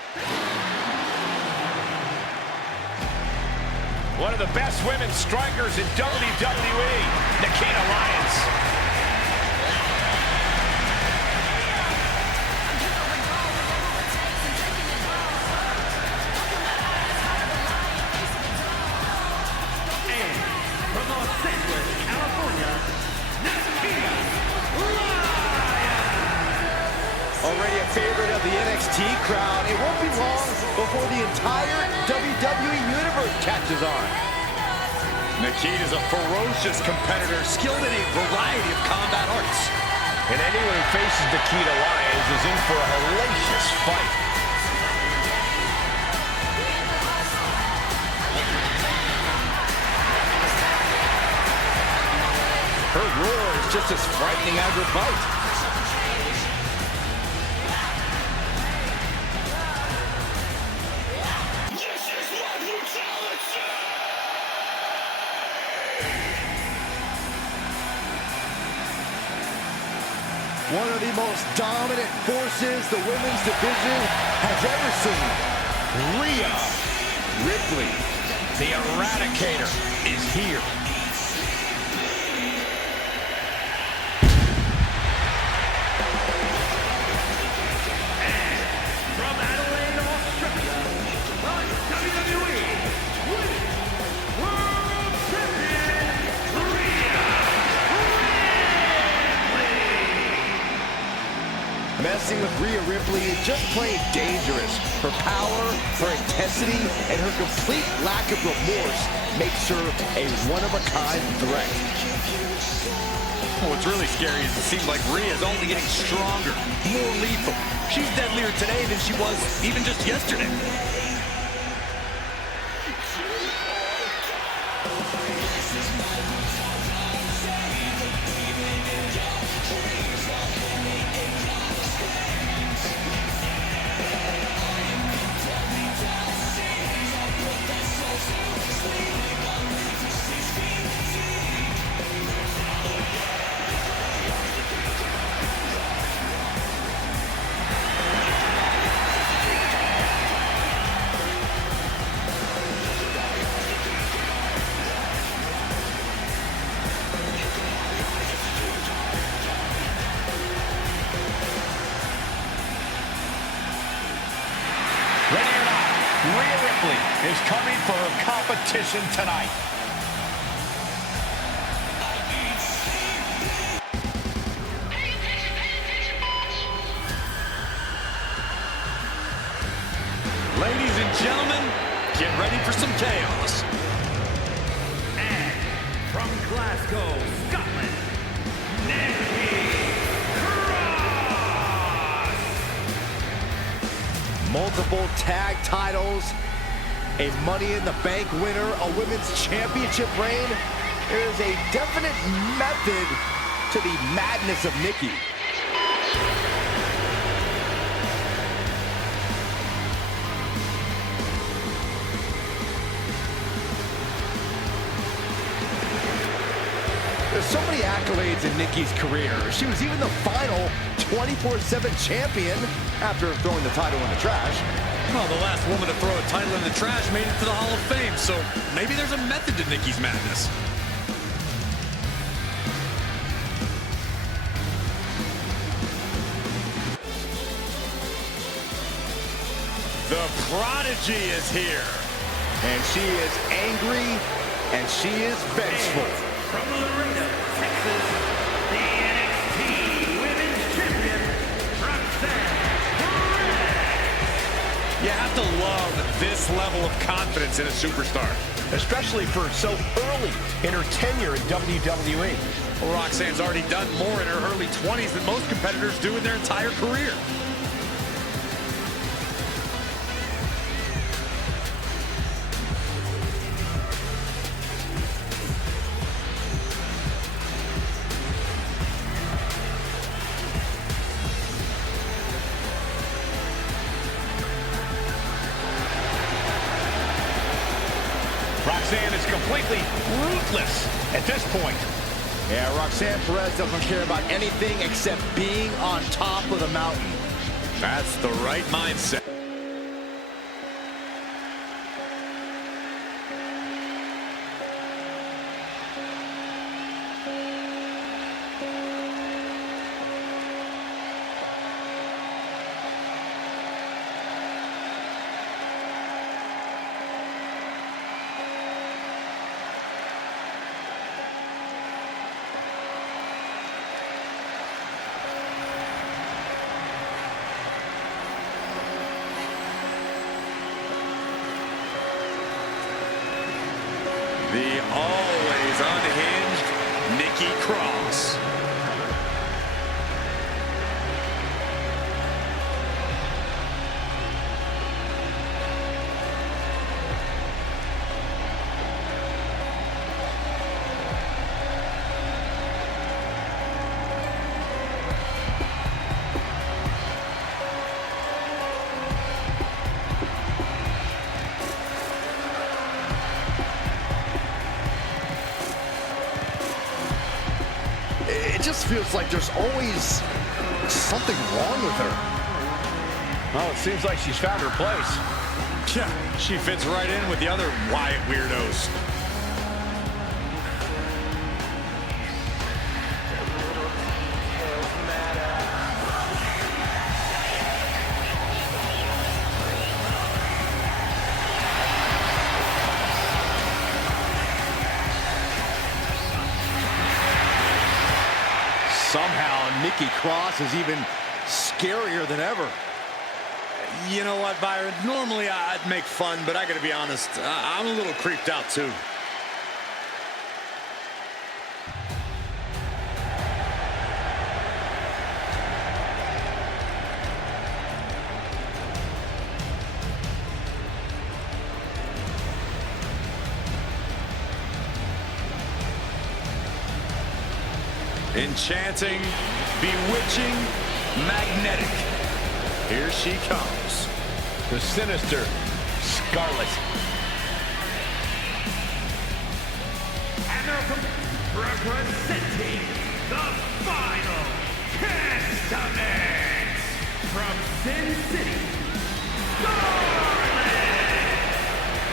One of the best women's strikers in WWE, Nikita Lyons. and from Los Angeles, California, Nikita Already a favorite of the NXT crowd, it won't be long before the entire WWE Universe catches on. Nikita's a ferocious competitor, skilled in a variety of combat arts. And anyone who faces Nikita Lyons is in for a hellacious fight. Her roar is just as frightening as her bite. One of the most dominant forces the women's division has ever seen. Rhea Ripley. The Eradicator is here. Messing with Rhea Ripley is just plain dangerous. Her power, her intensity, and her complete lack of remorse makes her a one-of-a-kind threat. What's really scary is it seems like Rhea is only getting stronger, more lethal. She's deadlier today than she was even just yesterday. Ready or not, Rhea Ripley is coming for her competition tonight. Ladies and gentlemen, get ready for some chaos. And from Glasgow, Scotland, Nikki Cross. Multiple tag titles, a Money in the Bank winner, a women's championship reign. There is a definite method to the madness of Nikki. There's so many accolades in Nikki's career. She was even the final 24/7 champion after throwing the title in the trash. Well, the last woman to throw a title in the trash made it to the Hall of Fame, so maybe there's a method to Nikki's madness. The Prodigy is here. And she is angry, and she is vengeful. From Laredo, Texas, the NXT Women's Champion, Roxanne Perez. You have to love this level of confidence in a superstar. Especially for so early in her tenure in WWE. Well, Roxanne's already done more in her early 20s than most competitors do in their entire career. Roxanne is completely ruthless at this point. Yeah, Roxanne Perez doesn't care about anything except being on top of the mountain. That's the right mindset. The always unhinged Nikki Cross. It just feels like there's always something wrong with her. Well, it seems like she's found her place. Yeah, she fits right in with the other Wyatt weirdos. Somehow, Nikki Cross is even scarier than ever. You know what, Byron? Normally I'd make fun, but I gotta be honest, I'm a little creeped out too. Enchanting, bewitching, magnetic. Here she comes. The sinister Scarlet. And representing the final testament from Sin City, Scarlet!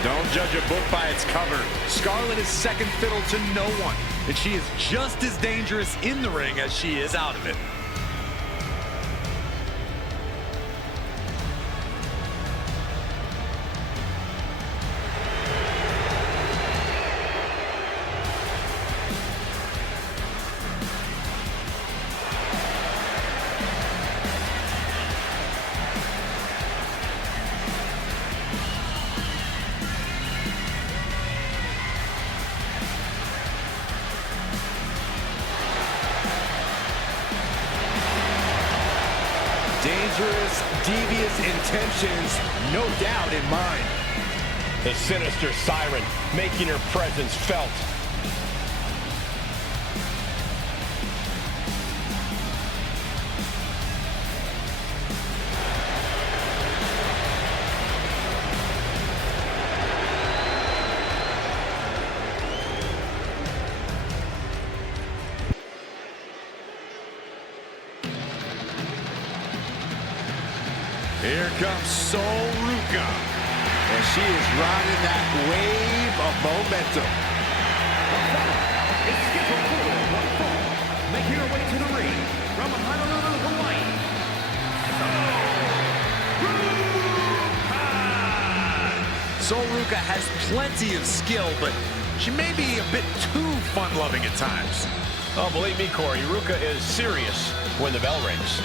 Don't judge a book by its cover. Scarlet is second fiddle to no one, and she is just as dangerous in the ring as she is out of it. Dangerous, devious intentions, no doubt in mind. The sinister siren making her presence felt. Here comes Soul Ruka. And she is riding that wave of momentum. It's scheduled for one fall, making her way to the ring from Honolulu, Hawaii. Soul Ruka has plenty of skill, but she may be a bit too fun-loving at times. Oh, believe me, Corey, Ruka is serious when the bell rings.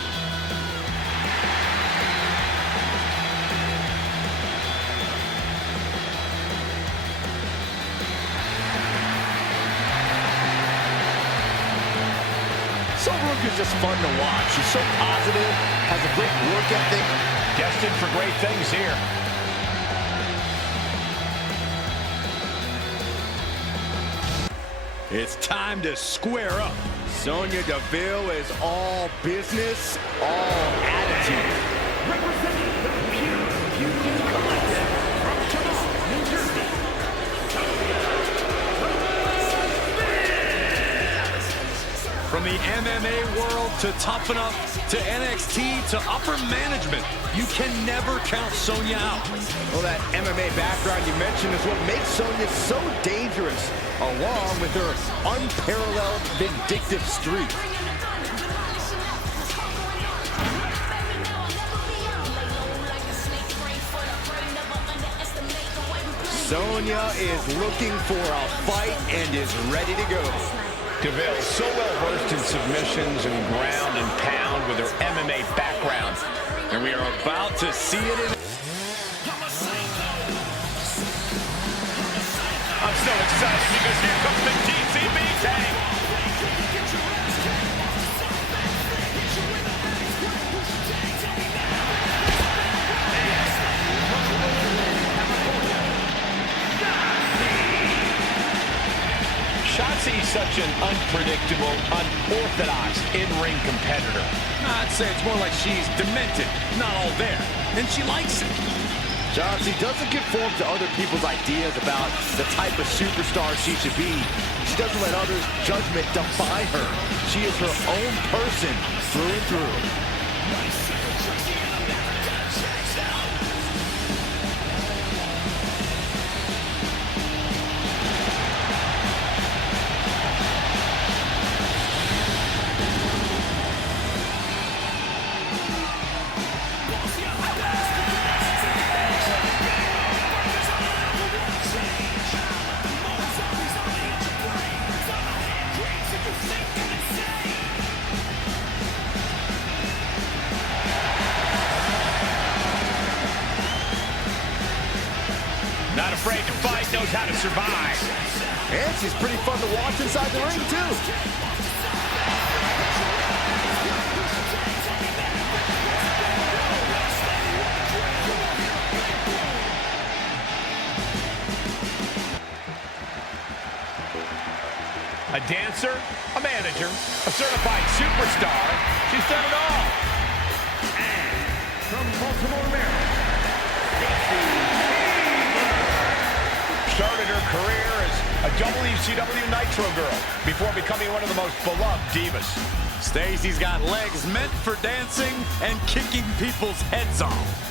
Soul Ruka is just fun to watch. She's so positive, has a great work ethic. Destined for great things here. It's time to square up. Sonya Deville is all business, all attitude. Representing the Pure Fusion Collective from Toronto, New Jersey. From the MMA world to Tough Enough to NXT to upper management, you can never count Sonya out. Well, that MMA background you mentioned is what makes Sonya so dangerous, along with her unparalleled vindictive streak. Sonya is looking for a fight and is ready to go. Deville, so well versed in submissions and ground and pound with her MMA background. And we are about to see it in. I'm so excited because here comes the DCB tank. Shotzi's such an unpredictable, unorthodox in-ring competitor. I'd say it's more like she's demented, not all there, and she likes it. Shotzi doesn't conform to other people's ideas about the type of superstar she should be. She doesn't let others' judgment define her. She is her own person through and through. survive. And she's pretty fun to watch inside the ring, too. A dancer, a manager, a certified superstar. She's done it all. And from Baltimore, Maryland, Started her career as a WCW Nitro girl before becoming one of the most beloved divas. Stacy's got legs meant for dancing and kicking people's heads off.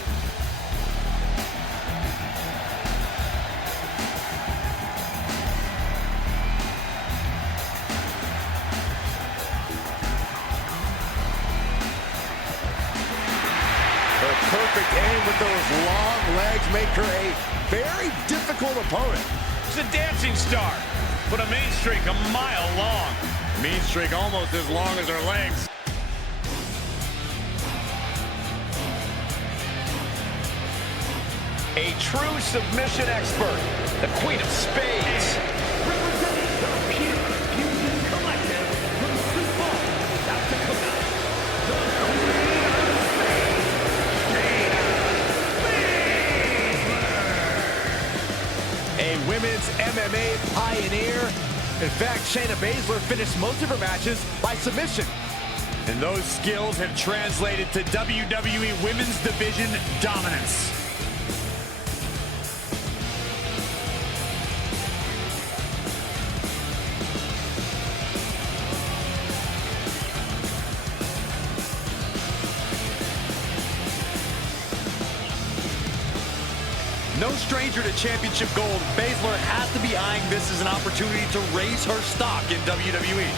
Perfect aim with those long legs make her a very difficult opponent. She's a dancing star, but a mean streak a mile long. Mean streak almost as long as her legs. A true submission expert, the Queen of Spades. Representing the Pure Fusion Collective from Sioux Falls, South Dakota, the Queen of Spades, A women's MMA pioneer. In fact, Shayna Baszler finished most of her matches by submission. And those skills have translated to WWE Women's Division dominance. No stranger to championship gold, Baszler has to be eyeing this as an opportunity to raise her stock in WWE.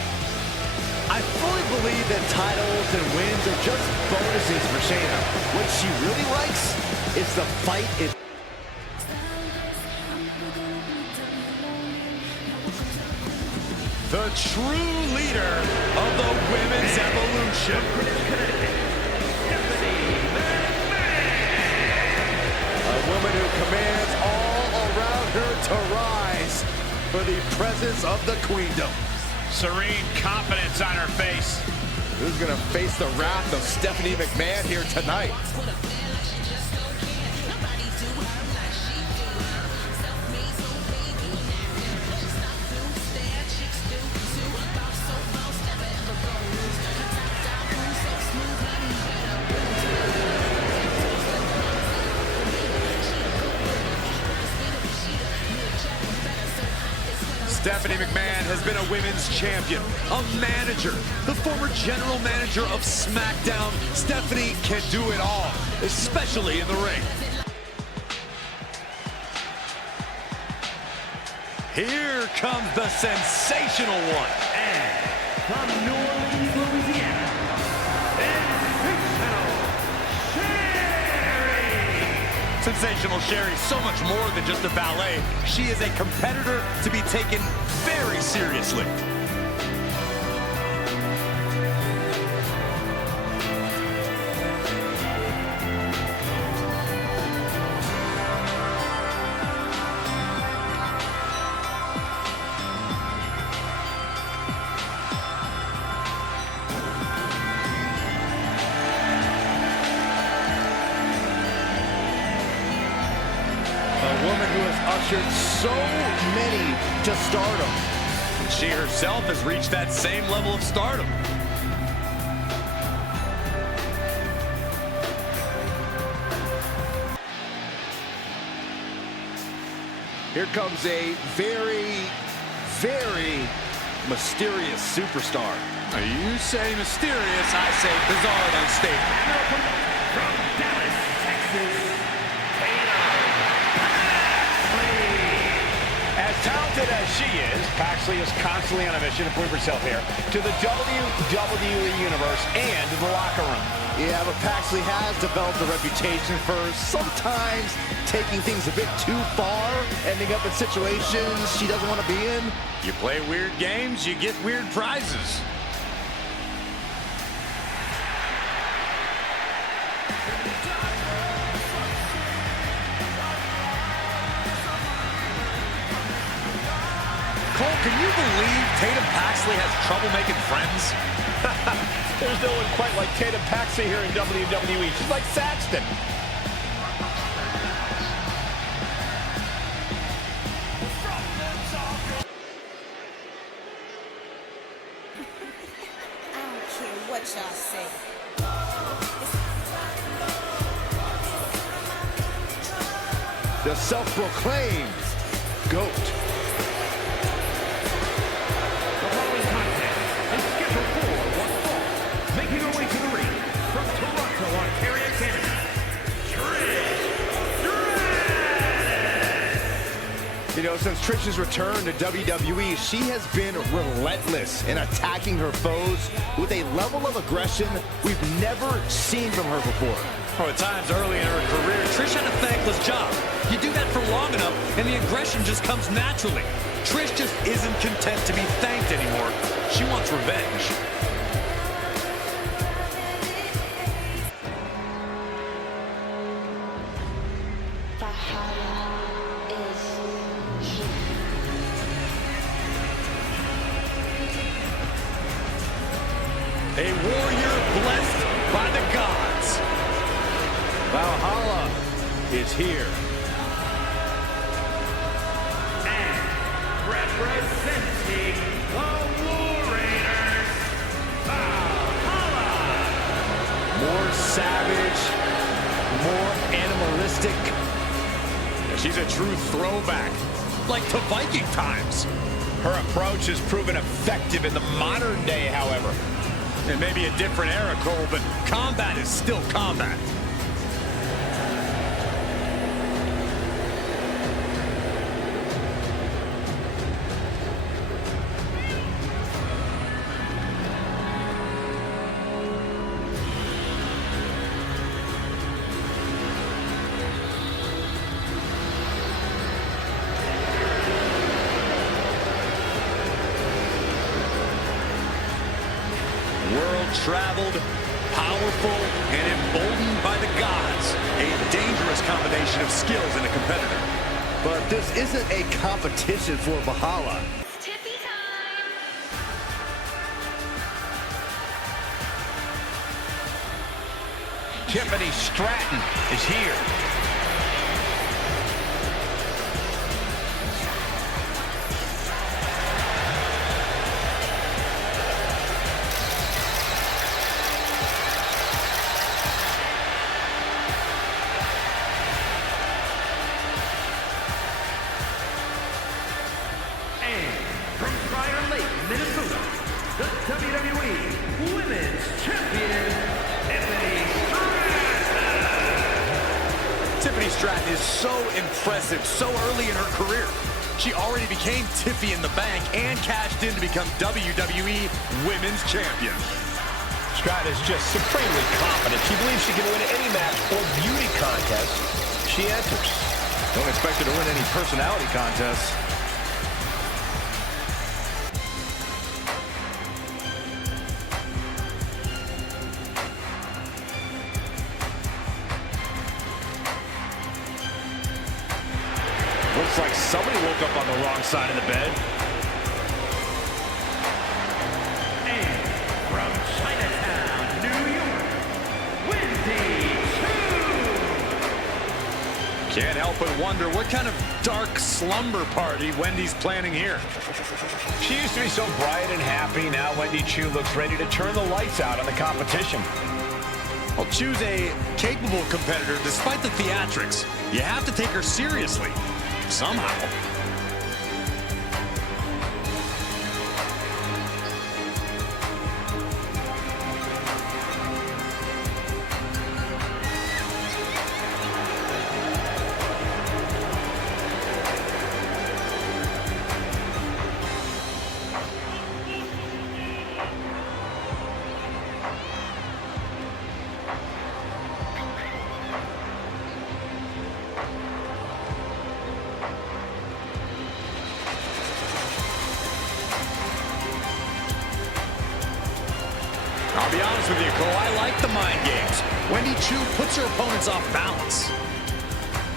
I fully believe that titles and wins are just bonuses for Shayna. What she really likes is the fight. The true leader of the women's evolution. A woman who commands all around her to rise for the presence of the queendom. Serene confidence on her face. Who's going to face the wrath of Stephanie McMahon here tonight? Stephanie McMahon has been a women's champion, a manager, the former general manager of SmackDown. Stephanie can do it all, especially in the ring. Here comes the sensational one. and from New Orleans, Louisiana, Sensational Sherry, so much more than just a ballet. She is a competitor to be taken very seriously. Ushered so many to stardom. She herself has reached that same level of stardom. Here comes a very, very mysterious superstar. You say mysterious, I say bizarre and unstable. from Dallas, Texas, As talented as she is, Paxley is constantly on a mission to prove herself here to the WWE Universe and the locker room. Yeah, but Paxley has developed a reputation for sometimes taking things a bit too far, ending up in situations she doesn't want to be in. You play weird games, you get weird prizes. Cole, can you believe Tatum Paxley has trouble making friends? There's no one quite like Tatum Paxley here in WWE. She's like Saxton. I don't care what y'all say. The self-proclaimed GOAT. The following contest is scheduled for one fall. Making her way to the ring from Toronto, Ontario, Canada. You know, since Trish's return to WWE, she has been relentless in attacking her foes with a level of aggression we've never seen from her before. At times early in her career, Trish had a thankless job. You do that for long enough, and the aggression just comes naturally. Trish just isn't content to be thanked anymore. She wants revenge. A warrior blessed by the gods. Valhalla is here. And representing the Warriors, Valhalla. More savage, more animalistic. She's a true throwback. Like to Viking times. Her approach has proven effective in the modern day, however. It may be a different era, Cole, but combat is still combat. World-traveled, powerful, and emboldened by the gods. A dangerous combination of skills in a competitor. But this isn't a competition for Valhalla. Tippy time! Tiffany Stratton is here. From Prior Lake, Minnesota, the WWE Women's Champion, Tiffany Stratton is so impressive so early in her career. She already became Tiffy in the Bank and cashed in to become WWE Women's Champion. Stratton is just supremely confident. She believes she can win any match or beauty contest she enters. Don't expect her to win any personality contests. Looks like somebody woke up on the wrong side of the bed. And from Chinatown, New York, Wendy Chu. Can't help but wonder what kind of dark slumber party Wendy's planning here. She used to be so bright and happy. Now Wendy Chu looks ready to turn the lights out on the competition. Well, Chu's a capable competitor despite the theatrics. You have to take her seriously. Somehow. I'll be honest with you, Cole, I like the mind games. Wendy Chu puts her opponents off balance.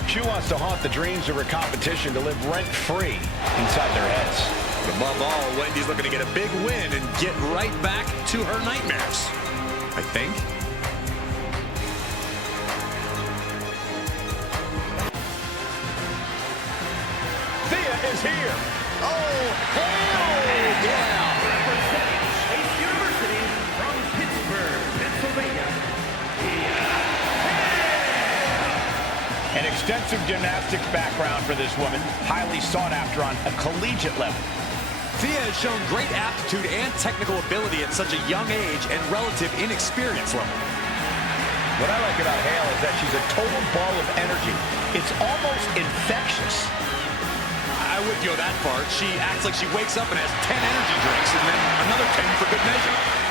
Chu wants to haunt the dreams of her competition to live rent-free inside their heads. Above all, Wendy's looking to get a big win and get right back to her nightmares, I think. Thea is here. Oh, hell yeah! Representing Chase University from Pittsburgh, Pennsylvania. An extensive gymnastics background for this woman, highly sought after on a collegiate level. Thea has shown great aptitude and technical ability at such a young age and relative inexperience level. What I like about Hale is that she's a total ball of energy. It's almost infectious. I would go that far. She acts like she wakes up and has 10 energy drinks and then another 10 for good measure.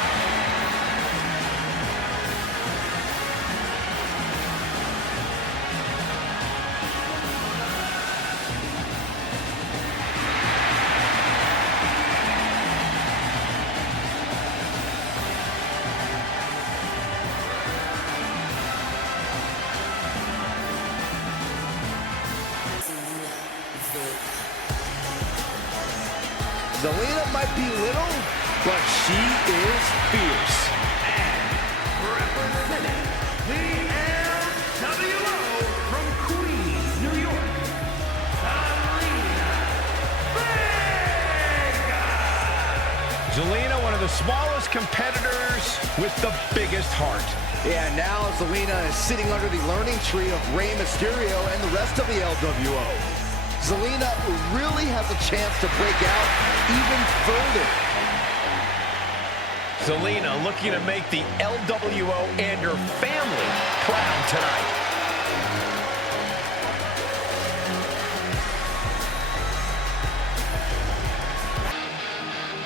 Zelina might be little, but she is fierce. Representing the LWO from Queens, New York, Zelina, one of the smallest competitors with the biggest heart. Yeah, now Zelina is sitting under the learning tree of Rey Mysterio and the rest of the LWO. Zelina really has a chance to break out even further. Zelina looking to make the LWO and her family proud tonight.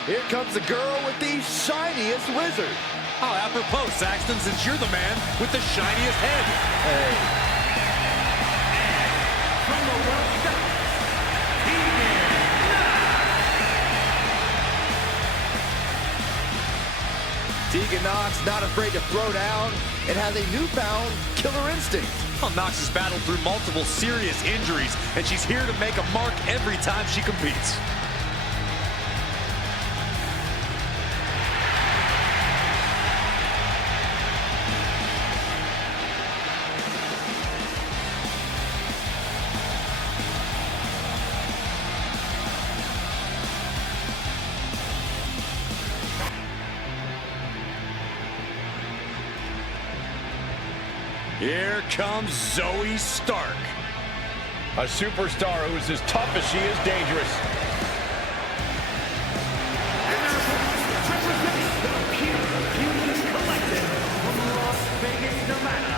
Here comes the girl with the shiniest wizard. Oh, apropos, Saxton, since you're the man with the shiniest head. Hey. from the Welsh Giants, Tegan Knox not afraid to throw down and has a newfound killer instinct. Well, Knox has battled through multiple serious injuries, and she's here to make a mark every time she competes. Here comes Zoe Stark. A superstar who is as tough as she is dangerous. representing the Pure Fusion Collective from Las Vegas, Nevada,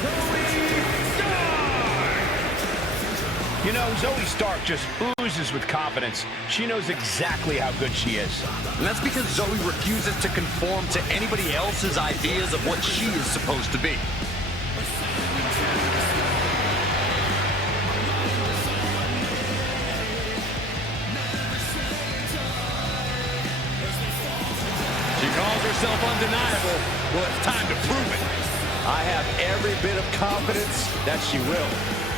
Zoe Stark! You know, Zoe Stark just oozes with confidence. She knows exactly how good she is. And that's because Zoe refuses to conform to anybody else's ideas of what she is supposed to be. She calls herself undeniable. Well, it's time to prove it. I have every bit of confidence that she will.